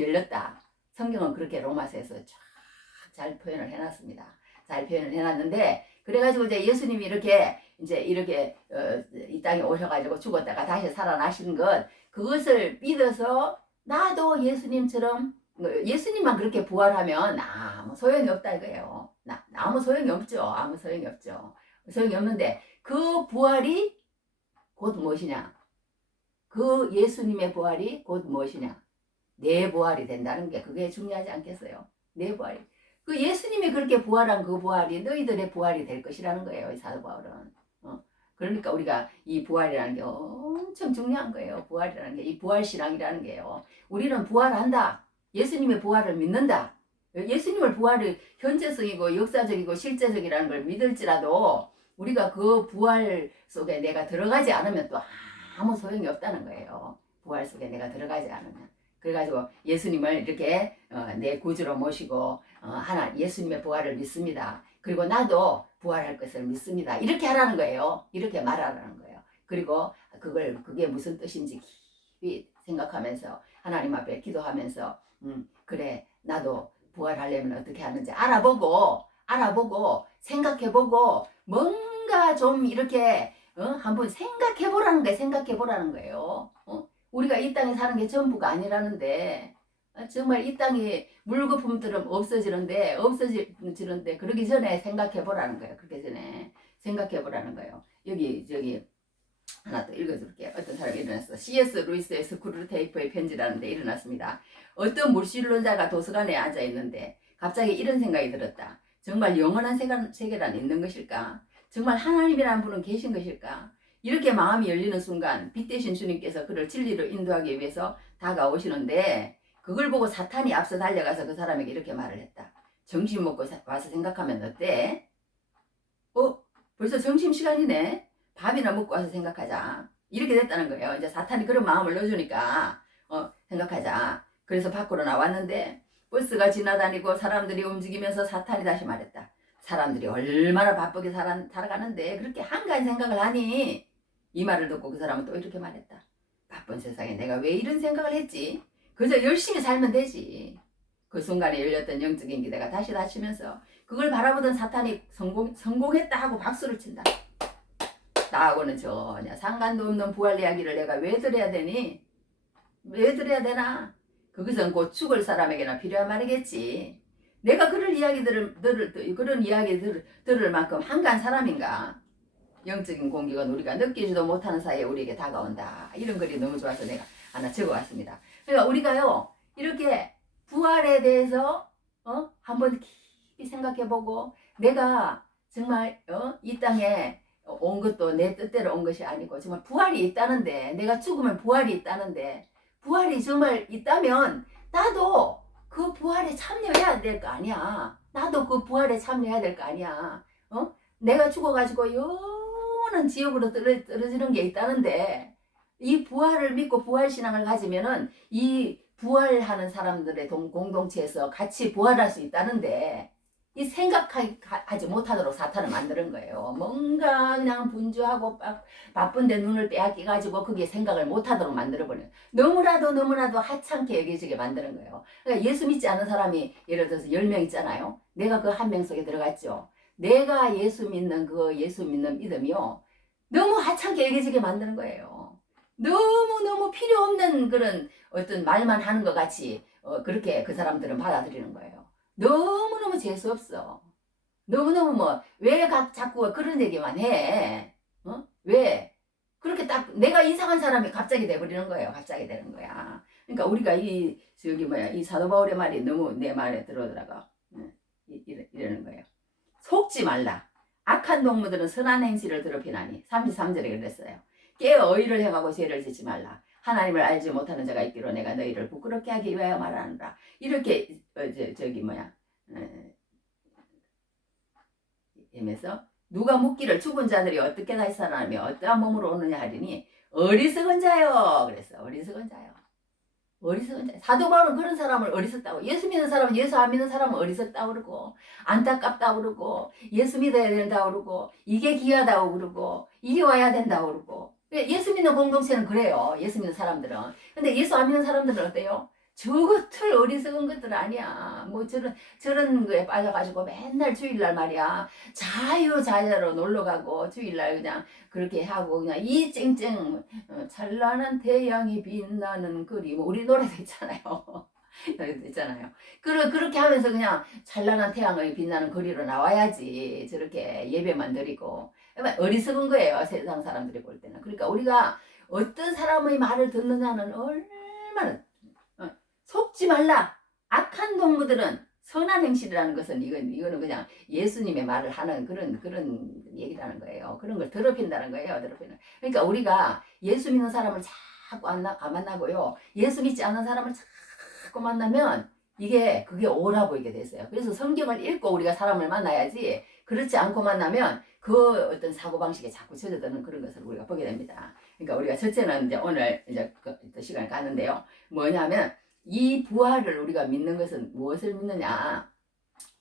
열렸다. 성경은 그렇게 로마서에서 쫙 잘 표현을 해놨습니다. 잘 표현을 해놨는데 그래가지고 이제 예수님이 이렇게 이 땅에 오셔가지고 죽었다가 다시 살아나신 그것을 믿어서 나도 예수님처럼 예수님만 그렇게 부활하면 아무 소용이 없다 이거예요. 아무 소용이 없죠. 아무 소용이 없죠. 소용이 없는데 그 부활이 곧 무엇이냐? 그 예수님의 부활이 곧 무엇이냐? 내 부활이 된다는 게 그게 중요하지 않겠어요? 내 부활이. 그 예수님이 그렇게 부활한 그 부활이 너희들의 부활이 될 것이라는 거예요. 이 사도 바울은. 그러니까 우리가 이 부활이라는 게 엄청 중요한 거예요. 부활이라는 게. 이 부활신앙이라는 게요. 우리는 부활한다. 예수님의 부활을 믿는다. 예수님의 부활이 현재성이고 역사적이고 실제적이라는 걸 믿을지라도 우리가 그 부활 속에 내가 들어가지 않으면 또 아무 소용이 없다는 거예요. 부활 속에 내가 들어가지 않으면. 그래가지고 예수님을 이렇게 내 구주로 모시고 예수님의 부활을 믿습니다. 그리고 나도 부활할 것을 믿습니다. 이렇게 하라는 거예요. 이렇게 말하라는 거예요. 그리고 그게 무슨 뜻인지 깊이 생각하면서 하나님 앞에 기도하면서 그래 나도 부활하려면 어떻게 하는지 알아보고 생각해보고 뭔가 좀 이렇게 한번 생각해보라는 거예요. 우리가 이 땅에 사는 게 전부가 아니라는데 정말 이 땅에 물거품들은 없어지는데 그러기 전에 생각해보라는 거예요. 그러기 전에 생각해보라는 거예요. 저기 하나 또 읽어줄게요. 어떤 사람이 일어났어. C.S. 루이스의 스크루테이프의 편지라는 데 일어났습니다. 어떤 물질론자가 도서관에 앉아있는데 갑자기 이런 생각이 들었다. 정말 영원한 세계란 있는 것일까? 정말 하나님이라는 분은 계신 것일까? 이렇게 마음이 열리는 순간 빛 대신 주님께서 그를 진리로 인도하기 위해서 다가오시는데 그걸 보고 사탄이 앞서 달려가서 그 사람에게 이렇게 말을 했다. 점심 먹고 와서 생각하면 어때? 벌써 점심시간이네. 밥이나 먹고 와서 생각하자. 이렇게 됐다는 거예요. 이제 사탄이 그런 마음을 넣어주니까 생각하자. 그래서 밖으로 나왔는데 버스가 지나다니고 사람들이 움직이면서 사탄이 다시 말했다. 사람들이 얼마나 바쁘게 살아가는데 그렇게 한가한 생각을 하니? 이 말을 듣고 그 사람은 또 이렇게 말했다. 바쁜 세상에 내가 왜 이런 생각을 했지? 그저 열심히 살면 되지. 그 순간에 열렸던 영적인 기대가 다시 닫히면서 그걸 바라보던 사탄이 성공했다 하고 박수를 친다. 나하고는 전혀 상관도 없는 부활 이야기를 내가 왜 들어야 되니? 왜 들어야 되나? 그것은 곧 죽을 사람에게나 필요한 말이겠지. 내가 그런 이야기들을 들을 만큼 한가한 사람인가? 영적인 공격은 우리가 느끼지도 못하는 사이에 우리에게 다가온다. 이런 글이 너무 좋아서 내가 하나 적어왔습니다. 그러니까 우리가요, 이렇게 부활에 대해서 한번 깊이 생각해보고, 내가 정말 이 땅에 온 것도 내 뜻대로 온 것이 아니고 정말 부활이 있다는데, 내가 죽으면 부활이 있다는데, 부활이 정말 있다면 나도 그 부활에 참여해야 될 거 아니야. 나도 그 부활에 참여해야 될 거 아니야. 내가 죽어가지고 영원한 지옥으로 떨어지는 게 있다는데, 이 부활을 믿고 부활신앙을 가지면은 이 부활하는 사람들의 공동체에서 같이 부활할 수 있다는데, 이 생각하지 못하도록 사탄을 만드는 거예요. 뭔가 그냥 분주하고 바쁜데 눈을 빼앗겨가지고 거기에 생각을 못하도록 만들어버려요. 너무나도 하찮게 여겨지게 만드는 거예요. 그러니까 예수 믿지 않는 사람이 예를 들어서 10명 있잖아요. 내가 그 한 명 속에 들어갔죠. 내가 예수 믿는 믿음이요, 너무 하찮게 여겨지게 만드는 거예요. 너무너무 필요 없는 그런 어떤 말만 하는 것 같이 그렇게 그 사람들은 받아들이는 거예요. 너무너무 재수없어. 너무너무 왜 자꾸 그런 얘기만 해? 왜? 그렇게 딱 내가 이상한 사람이 갑자기 돼버리는 거예요. 갑자기 되는 거야. 그러니까 우리가 이 사도 바울의 말이 너무 내 말에 들어오더라고. 이러는 거예요. 속지 말라. 악한 동무들은 선한 행실을 더럽히나니. 33절에 그랬어요. 깨어 의를 행하고 죄를 짓지 말라. 하나님을 알지 못하는 자가 있기로 내가 너희를 부끄럽게 하기 위하여 말하노라. 이렇게 이면서 누가 묻기를 죽은 자들이 어떻게 다시 살아나며 어떠한 몸으로 오느냐 하리니 어리석은 자요. 그랬어. 어리석은 자요. 어리석은 자. 사도 바울은 그런 사람을 어리석다고, 예수 믿는 사람은, 예수 안 믿는 사람은 어리석다고 그러고, 안타깝다고 그러고, 예수 믿어야 된다고 그러고, 이게 귀하다고 그러고, 이리 와야 된다고 그러고. 예수 믿는 공동체는 그래요. 예수 믿는 사람들은. 근데 예수 안 믿는 사람들은 어때요? 저것들 어리석은 것들 아니야. 저런 거에 빠져가지고 맨날 주일날 말이야, 자유자재로 놀러가고, 주일날 그냥 그렇게 하고, 그냥 이 쨍쨍 찬란한 태양이 빛나는 그림, 우리 노래도 있잖아요. 노래도 있잖아요. 그렇게 하면서 그냥 찬란한 태양이 빛나는 거리로 나와야지 저렇게 예배만 드리고. 어리석은 거예요, 세상 사람들이 볼 때는. 그러니까 우리가 어떤 사람의 말을 듣느냐는 얼마나, 속지 말라. 악한 동무들은 선한 행실이라는 것은 이거는 그냥 예수님의 말을 하는 그런 얘기라는 거예요. 그런 걸 더럽힌다는 거예요. 더럽히는. 그러니까 우리가 예수 믿는 사람을 자꾸 안 만나고요, 예수 믿지 않는 사람을 자꾸 만나면 그게 옳아 보이게 됐어요. 그래서 성경을 읽고 우리가 사람을 만나야지, 그렇지 않고 만나면 그 어떤 사고방식에 자꾸 젖어드는 그런 것을 우리가 보게 됩니다. 그러니까 우리가 첫째는 이제 오늘 그 시간을 갖는데요. 뭐냐면, 이 부활을 우리가 믿는 것은 무엇을 믿느냐?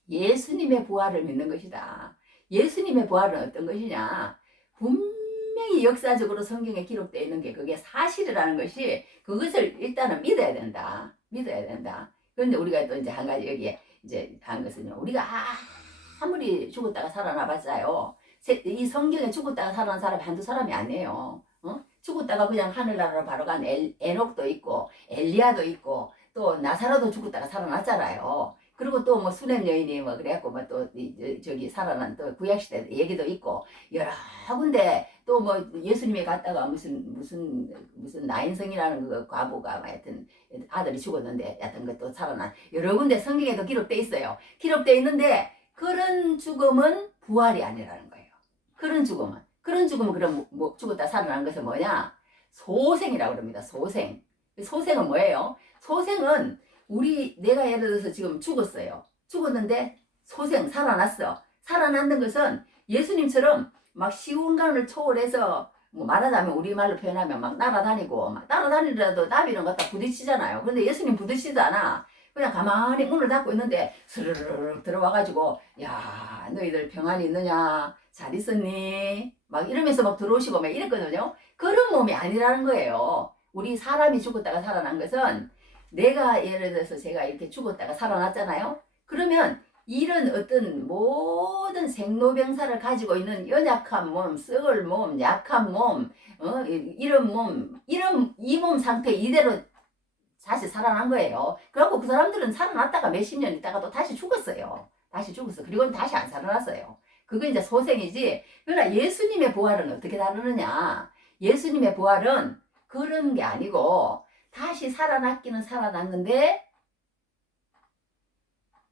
예수님의 부활을 믿는 것이다. 예수님의 부활은 어떤 것이냐? 분명히 역사적으로 성경에 기록되어 있는 게 그게 사실이라는 것이, 그것을 일단은 믿어야 된다. 믿어야 된다. 그런데 우리가 또 이제 한 가지 여기에 이제 한 것은요, 우리가 아무리 죽었다가 살아나 봤자요, 이 성경에 죽었다가 살아난 사람이 한두 사람이 아니에요. 죽었다가 그냥 하늘나라로 바로 간 에녹도 있고, 엘리야도 있고, 또 나사로도 죽었다가 살아났잖아요. 그리고 또 뭐 수렘 여인이 뭐 그래갖고 뭐 또 저기 살아난 또 구약시대 얘기도 있고, 여러 군데 또 뭐 예수님이 갔다가 무슨 나인성이라는 그 과부가 하여튼 아들이 죽었는데 하여튼 그것도 살아난 여러 군데 성경에도 기록돼 있어요. 기록돼 있는데 그런 죽음은 부활이 아니라는 거예요. 그런 죽음은 그럼 뭐 죽었다 살아난 것은 뭐냐? 소생이라고 그럽니다. 소생은 뭐예요? 소생은 내가 예를 들어서 지금 죽었어요. 죽었는데 살아났어. 살아났는 것은 예수님처럼 막 시공간을 초월해서, 뭐 말하자면 우리말로 표현하면 막 날아다니더라도 나비는 갖다 부딪히잖아요. 그런데 예수님 부딪히지도 않아. 그냥 가만히 문을 닫고 있는데 스르르르 들어와가지고, 야, 너희들 평안이 있느냐? 잘 있었니? 막 이러면서 막 들어오시고 막 이랬거든요. 그런 몸이 아니라는 거예요. 우리 사람이 죽었다가 살아난 것은, 내가 예를 들어서 제가 이렇게 죽었다가 살아났잖아요. 그러면 이런 어떤 모든 생로병사를 가지고 있는 연약한 몸, 썩을 몸, 약한 몸, 이런 몸, 이 몸 상태 이대로 다시 살아난 거예요. 그래갖고 그 사람들은 살아났다가 몇십 년 있다가 또 다시 죽었어요. 다시 죽었어. 그리고는 다시 안 살아났어요. 그거 이제 소생이지. 그러나 예수님의 부활은 어떻게 다루느냐? 예수님의 부활은 그런 게 아니고 다시 살아났기는 살아났는데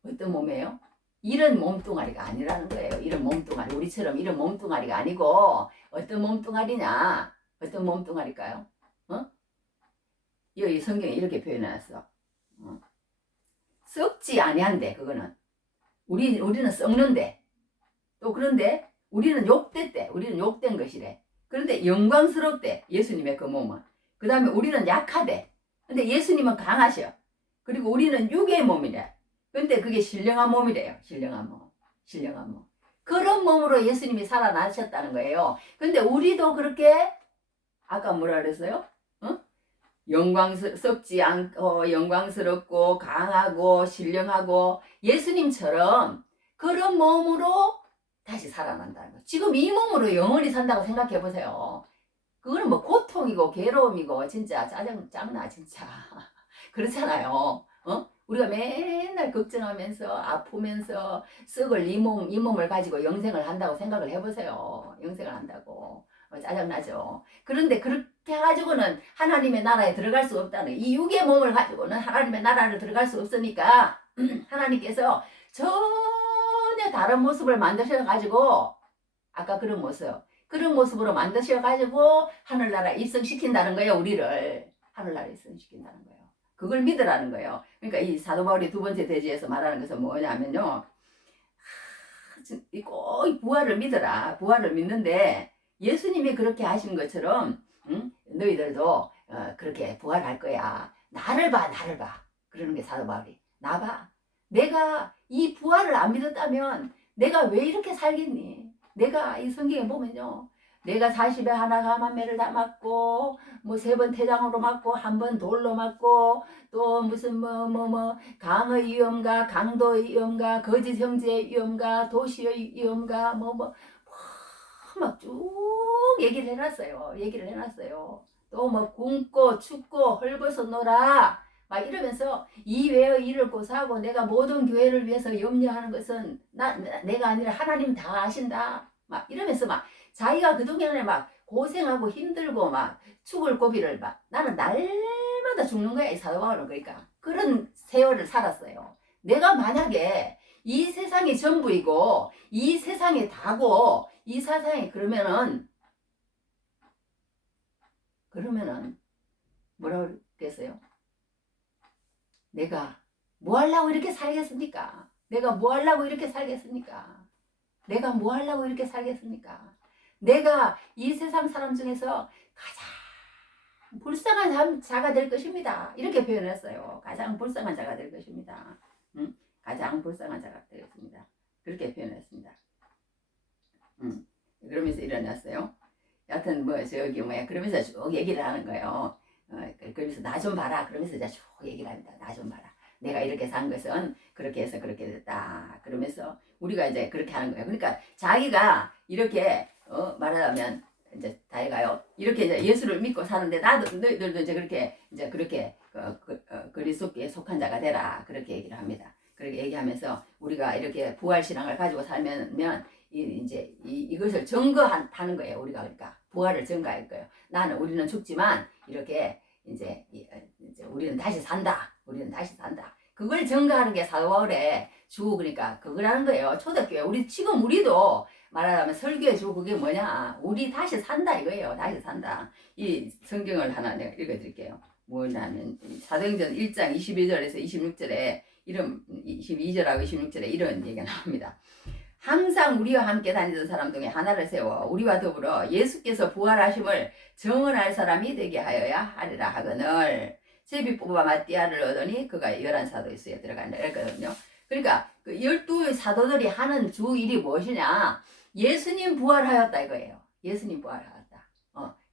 어떤 몸이에요? 이런 몸뚱아리가 아니라는 거예요. 이런 몸뚱아리. 우리처럼 이런 몸뚱아리가 아니고 어떤 몸뚱아리냐? 어떤 몸뚱아리일까요? 여기 성경에 이렇게 표현해놨어. 썩지 아니한데 그거는 우리는 썩는데 또 그런데 우리는 욕됐대. 우리는 욕된 것이래. 그런데 영광스럽대. 예수님의 그 몸은. 그 다음에 우리는 약하대. 근데 예수님은 강하셔. 그리고 우리는 육의 몸이래. 근데 그게 신령한 몸이래요. 신령한 몸. 신령한 몸. 그런 몸으로 예수님이 살아나셨다는 거예요. 근데 우리도 그렇게 아까 뭐라 그랬어요? 썩지 않고 영광스럽고 강하고 신령하고 예수님처럼 그런 몸으로 다시 살아난다는 거. 지금 이 몸으로 영원히 산다고 생각해 보세요. 그거는 뭐 고통이고 괴로움이고 진짜 짱나 진짜. 그렇잖아요. 우리가 맨날 걱정하면서 아프면서 썩을 이 몸을 가지고 영생을 한다고 생각을 해보세요. 영생을 한다고. 짜증나죠. 그런데 그렇게 해가지고는 하나님의 나라에 들어갈 수 없다는, 이 육의 몸을 가지고는 하나님의 나라를 들어갈 수 없으니까 하나님께서 전혀 다른 모습을 만드셔가지고 아까 그런 모습으로 만드셔가지고 하늘나라 입성시킨다는 거예요. 우리를 하늘나라 입성시킨다는 거예요. 그걸 믿으라는 거예요. 그러니까 이 사도 바울이 두 번째 대지에서 말하는 것은 뭐냐면요, 꼭 부활을 믿어라. 부활을 믿는데 예수님이 그렇게 하신 것처럼 너희들도 그렇게 부활할 거야. 나를 봐. 그러는 게 사도 바울이. 나 봐. 내가 이 부활을 안 믿었다면 내가 왜 이렇게 살겠니? 내가 이 성경에 보면요, 내가 40에 하나 가만매를 다 맞고 뭐 3번 태장으로 맞고 1번 돌로 맞고 또 무슨 강의 위험과 강도의 위험과 거짓 형제의 위험과 도시의 위험과 막 쭉 얘기를 해놨어요. 또 뭐 굶고 춥고 헐벗어 놀아 막 이러면서 이 외의 일을 고사하고 내가 모든 교회를 위해서 염려하는 것은 내가 아니라 하나님 다 아신다. 막 이러면서 막 자기가 그동안에 막 고생하고 힘들고 막 죽을 고비를 막 나는 날마다 죽는 거야. 이 사도 바울은. 그러니까 그런 세월을 살았어요. 내가 만약에 이 세상이 전부이고 이 세상이 다고 이 세상이 그러면은 뭐라고 그랬어요? 내가 뭐 하려고 이렇게 살겠습니까? 내가 뭐 하려고 이렇게 살겠습니까? 내가 이 세상 사람 중에서 가장 불쌍한 자가 될 것입니다. 이렇게 표현했어요. 가장 불쌍한 자가 될 것입니다. 가장 불쌍한 자가 되겠습니다. 그렇게 표현했습니다. 그러면서 일어났어요. 여하튼 그러면서 쭉 얘기를 하는 거예요. 그러면서 나 좀 봐라. 그러면서 이제 쭉 얘기를 합니다. 나 좀 봐라. 내가 이렇게 산 것은 그렇게 해서 그렇게 됐다. 그러면서 우리가 이제 그렇게 하는 거예요. 그러니까 자기가 이렇게 말하자면 이제 다 해가요. 이렇게 이제 예수를 믿고 사는데 너희들도 이제 그렇게 그리스도께 속한 자가 되라. 그렇게 얘기를 합니다. 그렇게 얘기하면서 우리가 이렇게 부활 신앙을 가지고 살면 이것을 증거하는 거예요. 우리가 그러니까 부활을 증거할 거예요. 우리는 죽지만 이렇게 이제 우리는 다시 산다. 그걸 증거하는 게 사도 바울의 주. 그러니까 그걸 하는 거예요. 초대교회. 우리도 말하자면 설교의 주. 그게 뭐냐? 우리 다시 산다 이거예요. 다시 산다. 이 성경을 하나 내가 읽어드릴게요. 뭐냐면 사도행전 1장 22절에서 26절에 22절하고 26절에 이런 얘기가 나옵니다. 항상 우리와 함께 다니던 사람 중에 하나를 세워 우리와 더불어 예수께서 부활하심을 증언할 사람이 되게 하여야 하리라 하거늘 제비 뽑아 마띠아를 얻으니 그가 11사도에 들어간다 이랬거든요. 그러니까 그 12사도들이 하는 주 일이 무엇이냐? 예수님 부활하였다 이거예요. 예수님 부활하였다.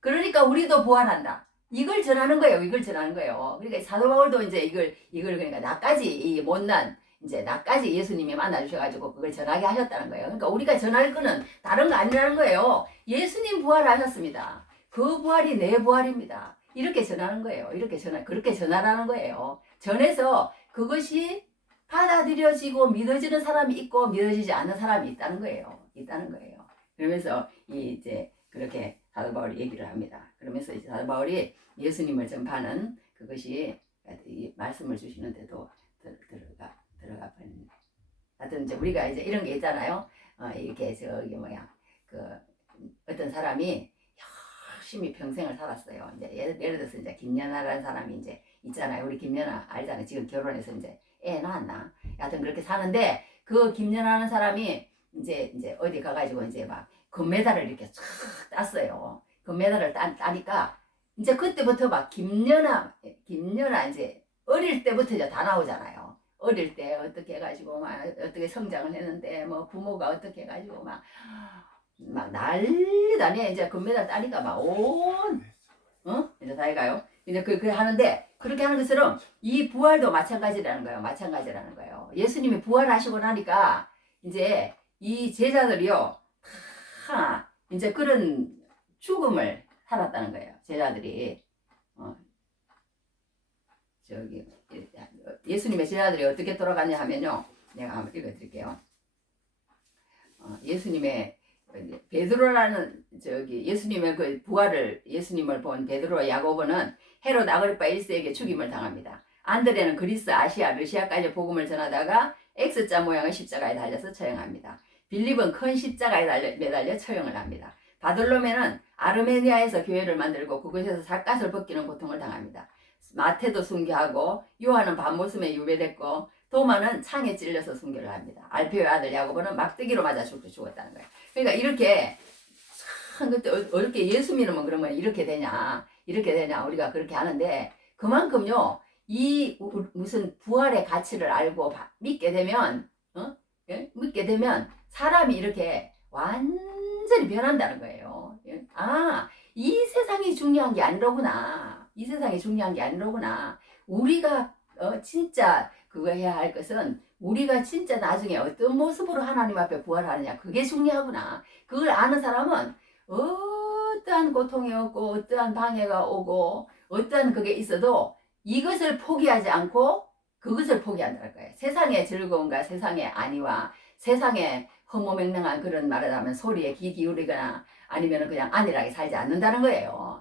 그러니까 우리도 부활한다. 이걸 전하는 거예요. 그러니까 사도 바울도 이제 이걸 그러니까 나까지 이 못난 이제 나까지 예수님이 만나주셔가지고 그걸 전하게 하셨다는 거예요. 그러니까 우리가 전할 거는 다른 거 아니라는 거예요. 예수님 부활하셨습니다. 그 부활이 내 부활입니다. 이렇게 전하는 거예요. 그렇게 전하라는 거예요. 전해서 그것이 받아들여지고 믿어지는 사람이 있고 믿어지지 않는 사람이 있다는 거예요. 그러면서 이제 그렇게 사도 바울이 얘기를 합니다. 그러면서 이제 사도 바울이 예수님을 전파하는 그것이 이 말씀을 주시는데도 들어가 버립니다. 하여튼 이제 우리가 이제 이런 게 있잖아요. 이렇게 그 어떤 사람이 열심히 평생을 살았어요. 이제 예를 들어서 이제 김연아라는 사람이 이제 있잖아요. 우리 김연아 알잖아요. 지금 결혼해서 이제 애 낳았나? 하여튼 그렇게 사는데 그 김연아라는 사람이 이제 어디 가가지고 이제 막 금메달을 이렇게 쫙 땄어요. 금메달을 따니까 이제 그때부터 막 김연아 이제 어릴 때부터 이제 다 나오잖아요. 어릴 때 어떻게 해가지고 막 어떻게 성장을 했는데 뭐 부모가 어떻게 해가지고 막 난리다네. 이제 금메달 따니까 이제 다 해가요. 이제 그 하는데 그렇게 하는 것처럼 이 부활도 마찬가지라는 거예요. 예수님이 부활하시고 나니까 이제 이 제자들이요 다 이제 그런 죽음을 살았다는 거예요. 제자들이 예수님의 제자들이 어떻게 돌아가냐 하면요. 내가 한번 읽어드릴게요. 예수님의 베드로라는 예수님의 그 부활을 예수님을 본 베드로와 야고보는 헤롯 아그리파 1세에게 죽임을 당합니다. 안드레는 그리스, 아시아, 러시아까지 복음을 전하다가 X자 모양의 십자가에 달려서 처형합니다. 빌립은 큰 십자가에 매달려 처형을 합니다. 바돌로메는 아르메니아에서 교회를 만들고 그곳에서 삿갓을 벗기는 고통을 당합니다. 마태도 순교하고 요한은 밤모섬에 유배됐고 도마는 창에 찔려서 순교를 합니다. 알페오의 아들 야고보는 막대기로 맞아 죽었다는 거예요. 그러니까 이렇게 참 그때 어렵게 예수 믿으면 그러면 이렇게 되냐 우리가 그렇게 하는데 그만큼요 이 무슨 부활의 가치를 알고 믿게 되면 믿게 되면 사람이 이렇게 완전히 변한다는 거예요. 이 세상이 중요한 게 아니로구나. 우리가 진짜 그거 해야 할 것은 우리가 진짜 나중에 어떤 모습으로 하나님 앞에 부활하느냐 그게 중요하구나. 그걸 아는 사람은 어떠한 고통이 오고 어떠한 방해가 오고 어떠한 그게 있어도 이것을 포기하지 않고 그것을 포기한다는 거예요. 세상의 즐거움과 세상의 안위와 세상의 허무맹랑한 그런 말을 하면 소리에 귀 기울이거나 아니면 그냥 안일하게 살지 않는다는 거예요.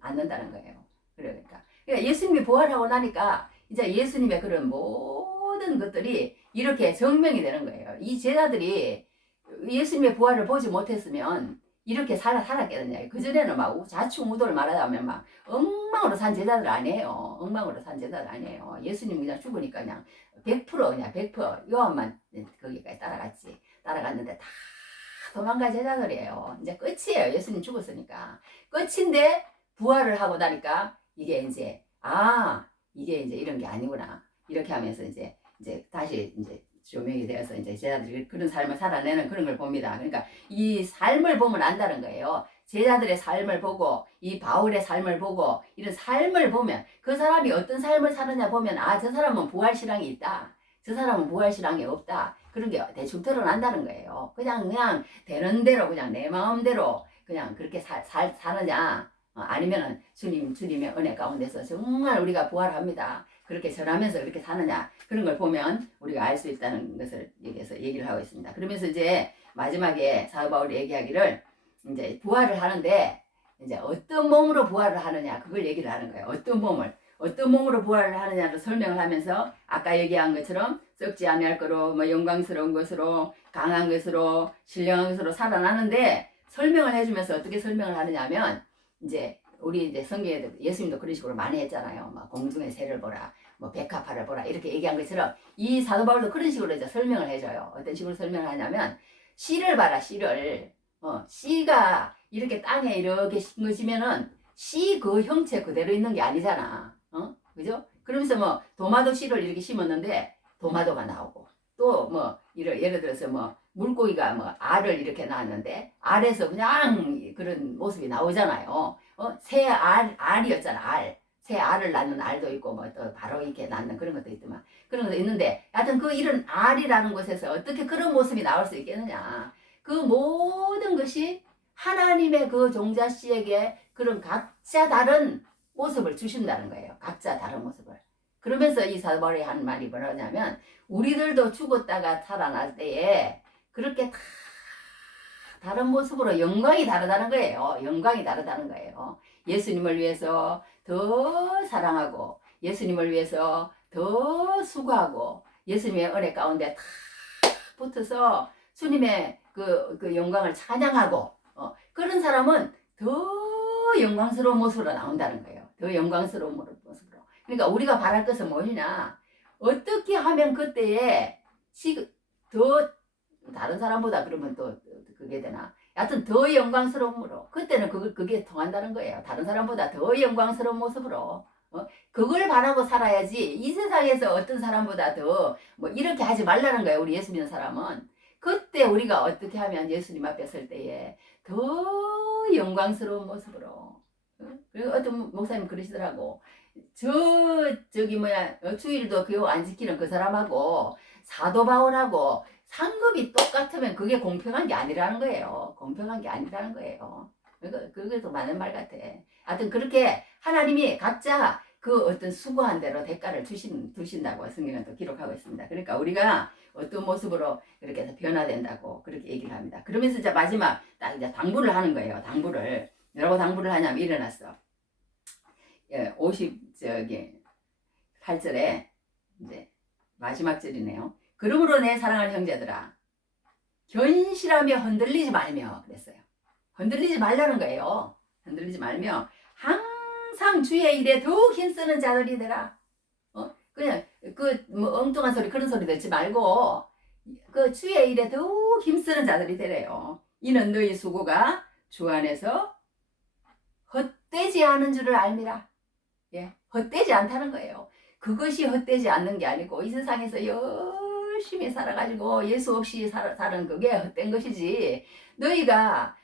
않는다는 거예요. 그러니까 예수님이 부활하고 나니까 이제 예수님의 그런 모든 것들이 이렇게 증명이 되는 거예요. 이 제자들이 예수님의 부활을 보지 못했으면 이렇게 살았겠느냐. 그전에는 막 자충우돌 말하자면 막 엉망으로 산 제자들 아니에요. 예수님 그냥 죽으니까 그냥 100% 요한만 거기까지 따라갔는데 다 도망간 제자들이에요. 이제 끝이에요. 예수님 죽었으니까. 끝인데 부활을 하고 나니까 이게 이제 이런 게 아니구나. 이렇게 하면서 이제 다시 이제 조명이 되어서 이제 제자들이 그런 삶을 살아내는 그런 걸 봅니다. 그러니까 이 삶을 보면 안다는 거예요. 제자들의 삶을 보고 이 바울의 삶을 보고 이런 삶을 보면 그 사람이 어떤 삶을 사느냐 보면 저 사람은 부활 신앙이 있다. 저 사람은 부활 신앙이 없다. 그런 게 대충 드러난다는 거예요. 그냥 되는 대로 그냥 내 마음대로 그냥 그렇게 사느냐 아니면은 주님의 은혜 가운데서 정말 우리가 부활합니다. 그렇게 전하면서 그렇게 사느냐 그런 걸 보면 우리가 알 수 있다는 것을 얘기를 하고 있습니다. 그러면서 이제 마지막에 사도 바울이 얘기하기를 이제 부활을 하는데 이제 어떤 몸으로 부활을 하느냐 그걸 얘기를 하는 거예요. 어떤 몸으로 부활을 하느냐를 설명을 하면서 아까 얘기한 것처럼 썩지 아니할 거로 뭐 영광스러운 것으로 강한 것으로 신령한 것으로 살아나는데 설명을 해주면서 어떻게 설명을 하느냐면 이제 우리 이제 성경에도 예수님도 그런 식으로 많이 했잖아요. 막 공중의 새를 보라, 뭐 백합화를 보라 이렇게 얘기한 것처럼 이 사도 바울도 그런 식으로 이제 설명을 해줘요. 어떤 식으로 설명을 하냐면 씨를 봐라, 씨를. 씨가 이렇게 땅에 이렇게 심어지면은 씨 그 형체 그대로 있는 게 아니잖아. 그죠? 그러면서 뭐 도마도 씨를 이렇게 심었는데 도마도가 나오고 또 뭐 예를 들어서 뭐 물고기가 뭐 알을 이렇게 낳았는데 알에서 그냥 그런 모습이 나오잖아요. 새 알이었잖아, 알. 새 알을 낳는 알도 있고 뭐 또 바로 이렇게 낳는 그런 것도 있더만. 그런 것도 있는데 하여튼 그 이런 R이라는 곳에서 어떻게 그런 모습이 나올 수 있겠느냐. 그 모든 것이 하나님의 그 종자씨에게 그런 각자 다른 모습을 주신다는 거예요. 각자 다른 모습을. 그러면서 이 사도 바울이 한 말이 뭐냐면 우리들도 죽었다가 살아날 때에 그렇게 다 다른 모습으로 영광이 다르다는 거예요. 영광이 다르다는 거예요. 예수님을 위해서 더 사랑하고 예수님을 위해서 더 수고하고 예수님의 은혜 가운데 다 붙어서 주님의 그 영광을 찬양하고 그런 사람은 더 영광스러운 모습으로 나온다는 거예요. 더 영광스러운 모습으로. 그러니까 우리가 바랄 것은 무엇이냐? 어떻게 하면 그때에 더 다른 사람보다 그러면 또 그게 되나? 여하튼 더 영광스러움으로 그때는 그게 통한다는 거예요. 다른 사람보다 더 영광스러운 모습으로 그걸 바라고 살아야지 이 세상에서 어떤 사람보다 더 뭐 이렇게 하지 말라는 거예요. 우리 예수 믿는 사람은 그때 우리가 어떻게 하면 예수님 앞에 설 때에 더 영광스러운 모습으로 그리고 어떤 목사님 그러시더라고. 저기 뭐야 주일도 교육 안 지키는 그 사람하고 사도 바울하고 상급이 똑같으면 그게 공평한 게 아니라는 거예요. 공평한 게 아니라는 거예요. 그게 더 맞는 말 같아. 하여튼 그렇게 하나님이 각자 그 어떤 수고한 대로 대가를 주신다고 성경은 또 기록하고 있습니다. 그러니까 우리가 어떤 모습으로 그렇게 해서 변화된다고 그렇게 얘기를 합니다. 그러면서 이제 마지막 딱 이제 당부를 하는 거예요. 당부를. 뭐라고 당부를 하냐면 일어났어. 58절에 이제 마지막 절이네요. 그러므로 내 사랑하는 형제들아 견실하며 흔들리지 말며 그랬어요. 흔들리지 말라는 거예요. 흔들리지 말며 항상 주의 일에 더욱 힘쓰는 자들이 되라. 그냥 그 뭐 엉뚱한 소리 그런 소리 듣지 말고 그 주의 일에 더욱 힘쓰는 자들이 되래요. 이는 너희 수고가 주 안에서 헛되지 않은 줄을 알미라. 예, 헛되지 않다는 거예요. 그것이 헛되지 않는 게 아니고 이 세상에서 열심히 살아가지고 예수 없이 사는 그게 헛된 것이지. 너희가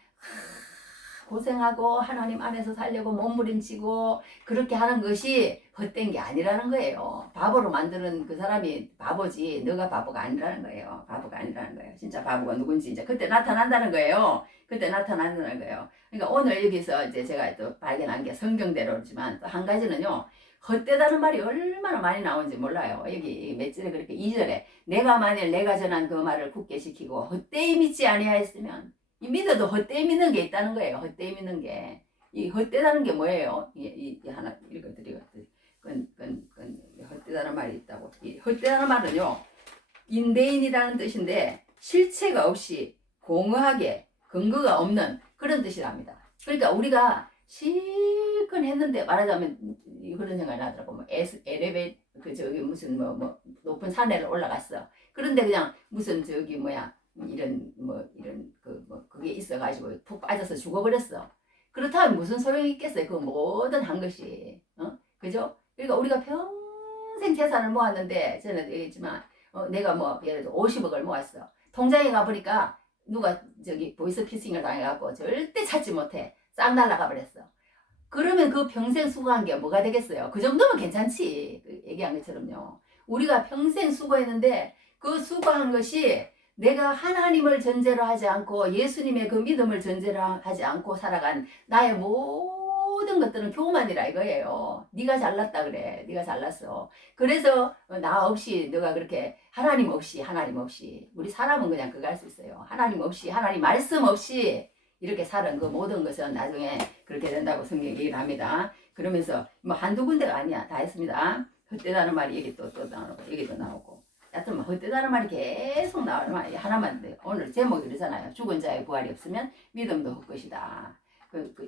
고생하고 하나님 안에서 살려고 몸부림치고 그렇게 하는 것이 헛된 게 아니라는 거예요. 바보로 만드는 그 사람이 바보지 너가 바보가 아니라는 거예요. 바보가 아니라는 거예요. 진짜 바보가 누군지 이제 그때 나타난다는 거예요. 그때 나타난다는 거예요. 그러니까 오늘 여기서 이제 제가 또 발견한 게 성경대로지만 또 한 가지는요. 헛되다는 말이 얼마나 많이 나오는지 몰라요. 여기 몇 절에 그렇게 2절에 내가 만일 내가 전한 그 말을 굳게 지키고 헛되이 믿지 아니하였으면 이 믿어도 헛되이 믿는 게 있다는 거예요. 헛되이 믿는 게. 이 헛되다는 게 뭐예요? 이 하나 읽어드리거든요. 헛되다는 말이 있다고. 이 헛되다는 말은요. 인대인이라는 뜻인데 실체가 없이 공허하게 근거가 없는 그런 뜻이랍니다. 그러니까 우리가 실컷 했는데 말하자면 그런 생각이 나더라고. 뭐 엘리베이터 그 저기 무슨 뭐 높은 산에를 올라갔어. 그런데 그냥 무슨 저기 뭐야 이런 그게 있어가지고 푹 빠져서 죽어버렸어. 그렇다면 무슨 소용이 있겠어요? 그 모든 한 것이 그죠? 그러니까 우리가 평생 재산을 모았는데 저는 얘기했지만 내가 뭐 예를 들어 50억을 모았어. 통장에 가보니까 누가 저기 보이스피싱을 당해갖고 절대 찾지 못해. 싹 날아가 버렸어. 그러면 그 평생 수고한 게 뭐가 되겠어요? 그 정도면 괜찮지. 얘기한 것처럼요. 우리가 평생 수고했는데 그 수고한 것이 내가 하나님을 전제로 하지 않고 예수님의 그 믿음을 전제로 하지 않고 살아간 나의 모든 것들은 교만이라 이거예요. 네가 잘났다 그래. 네가 잘났어. 그래서 나 없이 너가 그렇게 하나님 없이 우리 사람은 그냥 그거 할 수 있어요. 하나님 없이 하나님 말씀 없이 이렇게 사는 그 모든 것은 나중에 그렇게 된다고 성경이 얘기를 합니다. 그러면서 뭐 한두 군데가 아니야. 다 했습니다. 헛되다는 말이 여기 또 나오고 여기도 나오고. 하여튼 뭐 헛되다는 말이 계속 나오는 말이 하나만 돼. 오늘 제목이 이러잖아요. 죽은 자의 부활이 없으면 믿음도 헛것이다.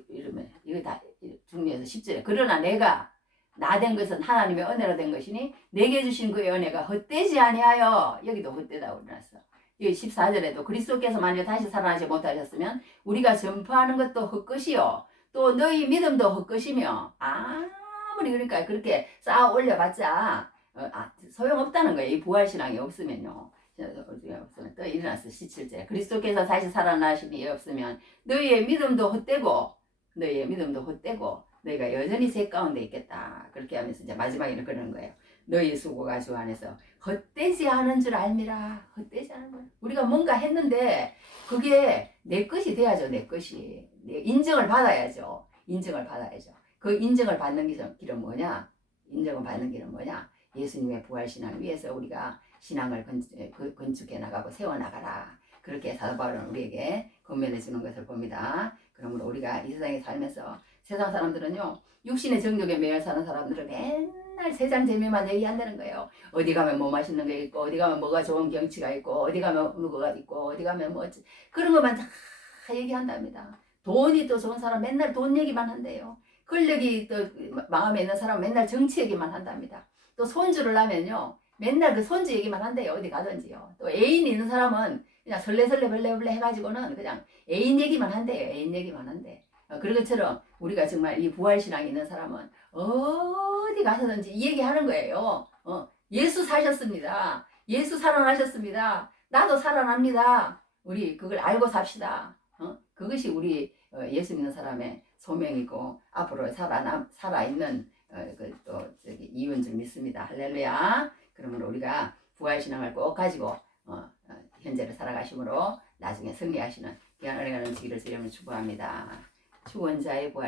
이러면 이거 다 중요해서 10절에 그러나 내가 나 된 것은 하나님의 은혜로 된 것이니 내게 주신 그의 은혜가 헛되지 아니하여 여기도 헛되다고 그랬어. 여기 14절에도 그리스도께서 만일 다시 살아나지 못하셨으면 우리가 전파하는 것도 헛것이요 또 너희 믿음도 헛것이며 아무리 그러니까 그렇게 쌓아 올려봤자 소용없다는 거예요. 이 부활신앙이 없으면요. 또 일어났어. 17절 그리스도께서 다시 살아나시니 없으면 너희의 믿음도 헛되고 너희가 여전히 새 가운데 있겠다. 그렇게 하면서 이제 마지막에는 그러는 거예요. 너희 수고가 주 안에서 헛되지 않은 줄 알미라. 헛되지 않은 거야. 우리가 뭔가 했는데 그게 내 것이 돼야죠. 내 것이. 인정을 받아야죠. 인정을 받아야죠. 그 인정을 받는 길은 뭐냐? 인정을 받는 길은 뭐냐? 예수님의 부활신앙을 위해서 우리가 신앙을 건축해 나가고 세워나가라. 그렇게 사도 바울은 우리에게 권면해 주는 것을 봅니다. 그러므로 우리가 이 세상에 살면서 세상 사람들은요, 육신의 정욕에 매여 사는 사람들은 맨날 세상 재미만 얘기한다는 거예요. 어디 가면 뭐 맛있는 게 있고, 어디 가면 뭐가 좋은 경치가 있고, 어디 가면 뭐가 있고, 어디 가면 뭐 그런 것만 다 얘기한답니다. 돈이 또 좋은 사람 맨날 돈 얘기만 한대요. 권력이 또 마음에 있는 사람 맨날 정치 얘기만 한답니다. 또 손주를 낳으면요, 맨날 그 손주 얘기만 한대요. 어디 가든지요. 또 애인이 있는 사람은 그냥 설레설레 벌레벌레 해가지고는 그냥 애인 얘기만 한대요. 애인 얘기만 한대. 그런 것처럼 우리가 정말 이 부활신앙이 있는 사람은 어디 가서든지 이 얘기하는 거예요. 예수 사셨습니다. 예수 살아나셨습니다. 나도 살아납니다. 우리 그걸 알고 삽시다. 그것이 우리 예수 믿는 사람의 소명이고 앞으로 살아있는 이유인 줄 믿습니다. 할렐루야. 그러면 우리가 부활신앙을 꼭 가지고 현재를 살아가심으로 나중에 승리하시는 귀한 은혜가 넘치기를 주님을 축복합니다. 주원자의 부활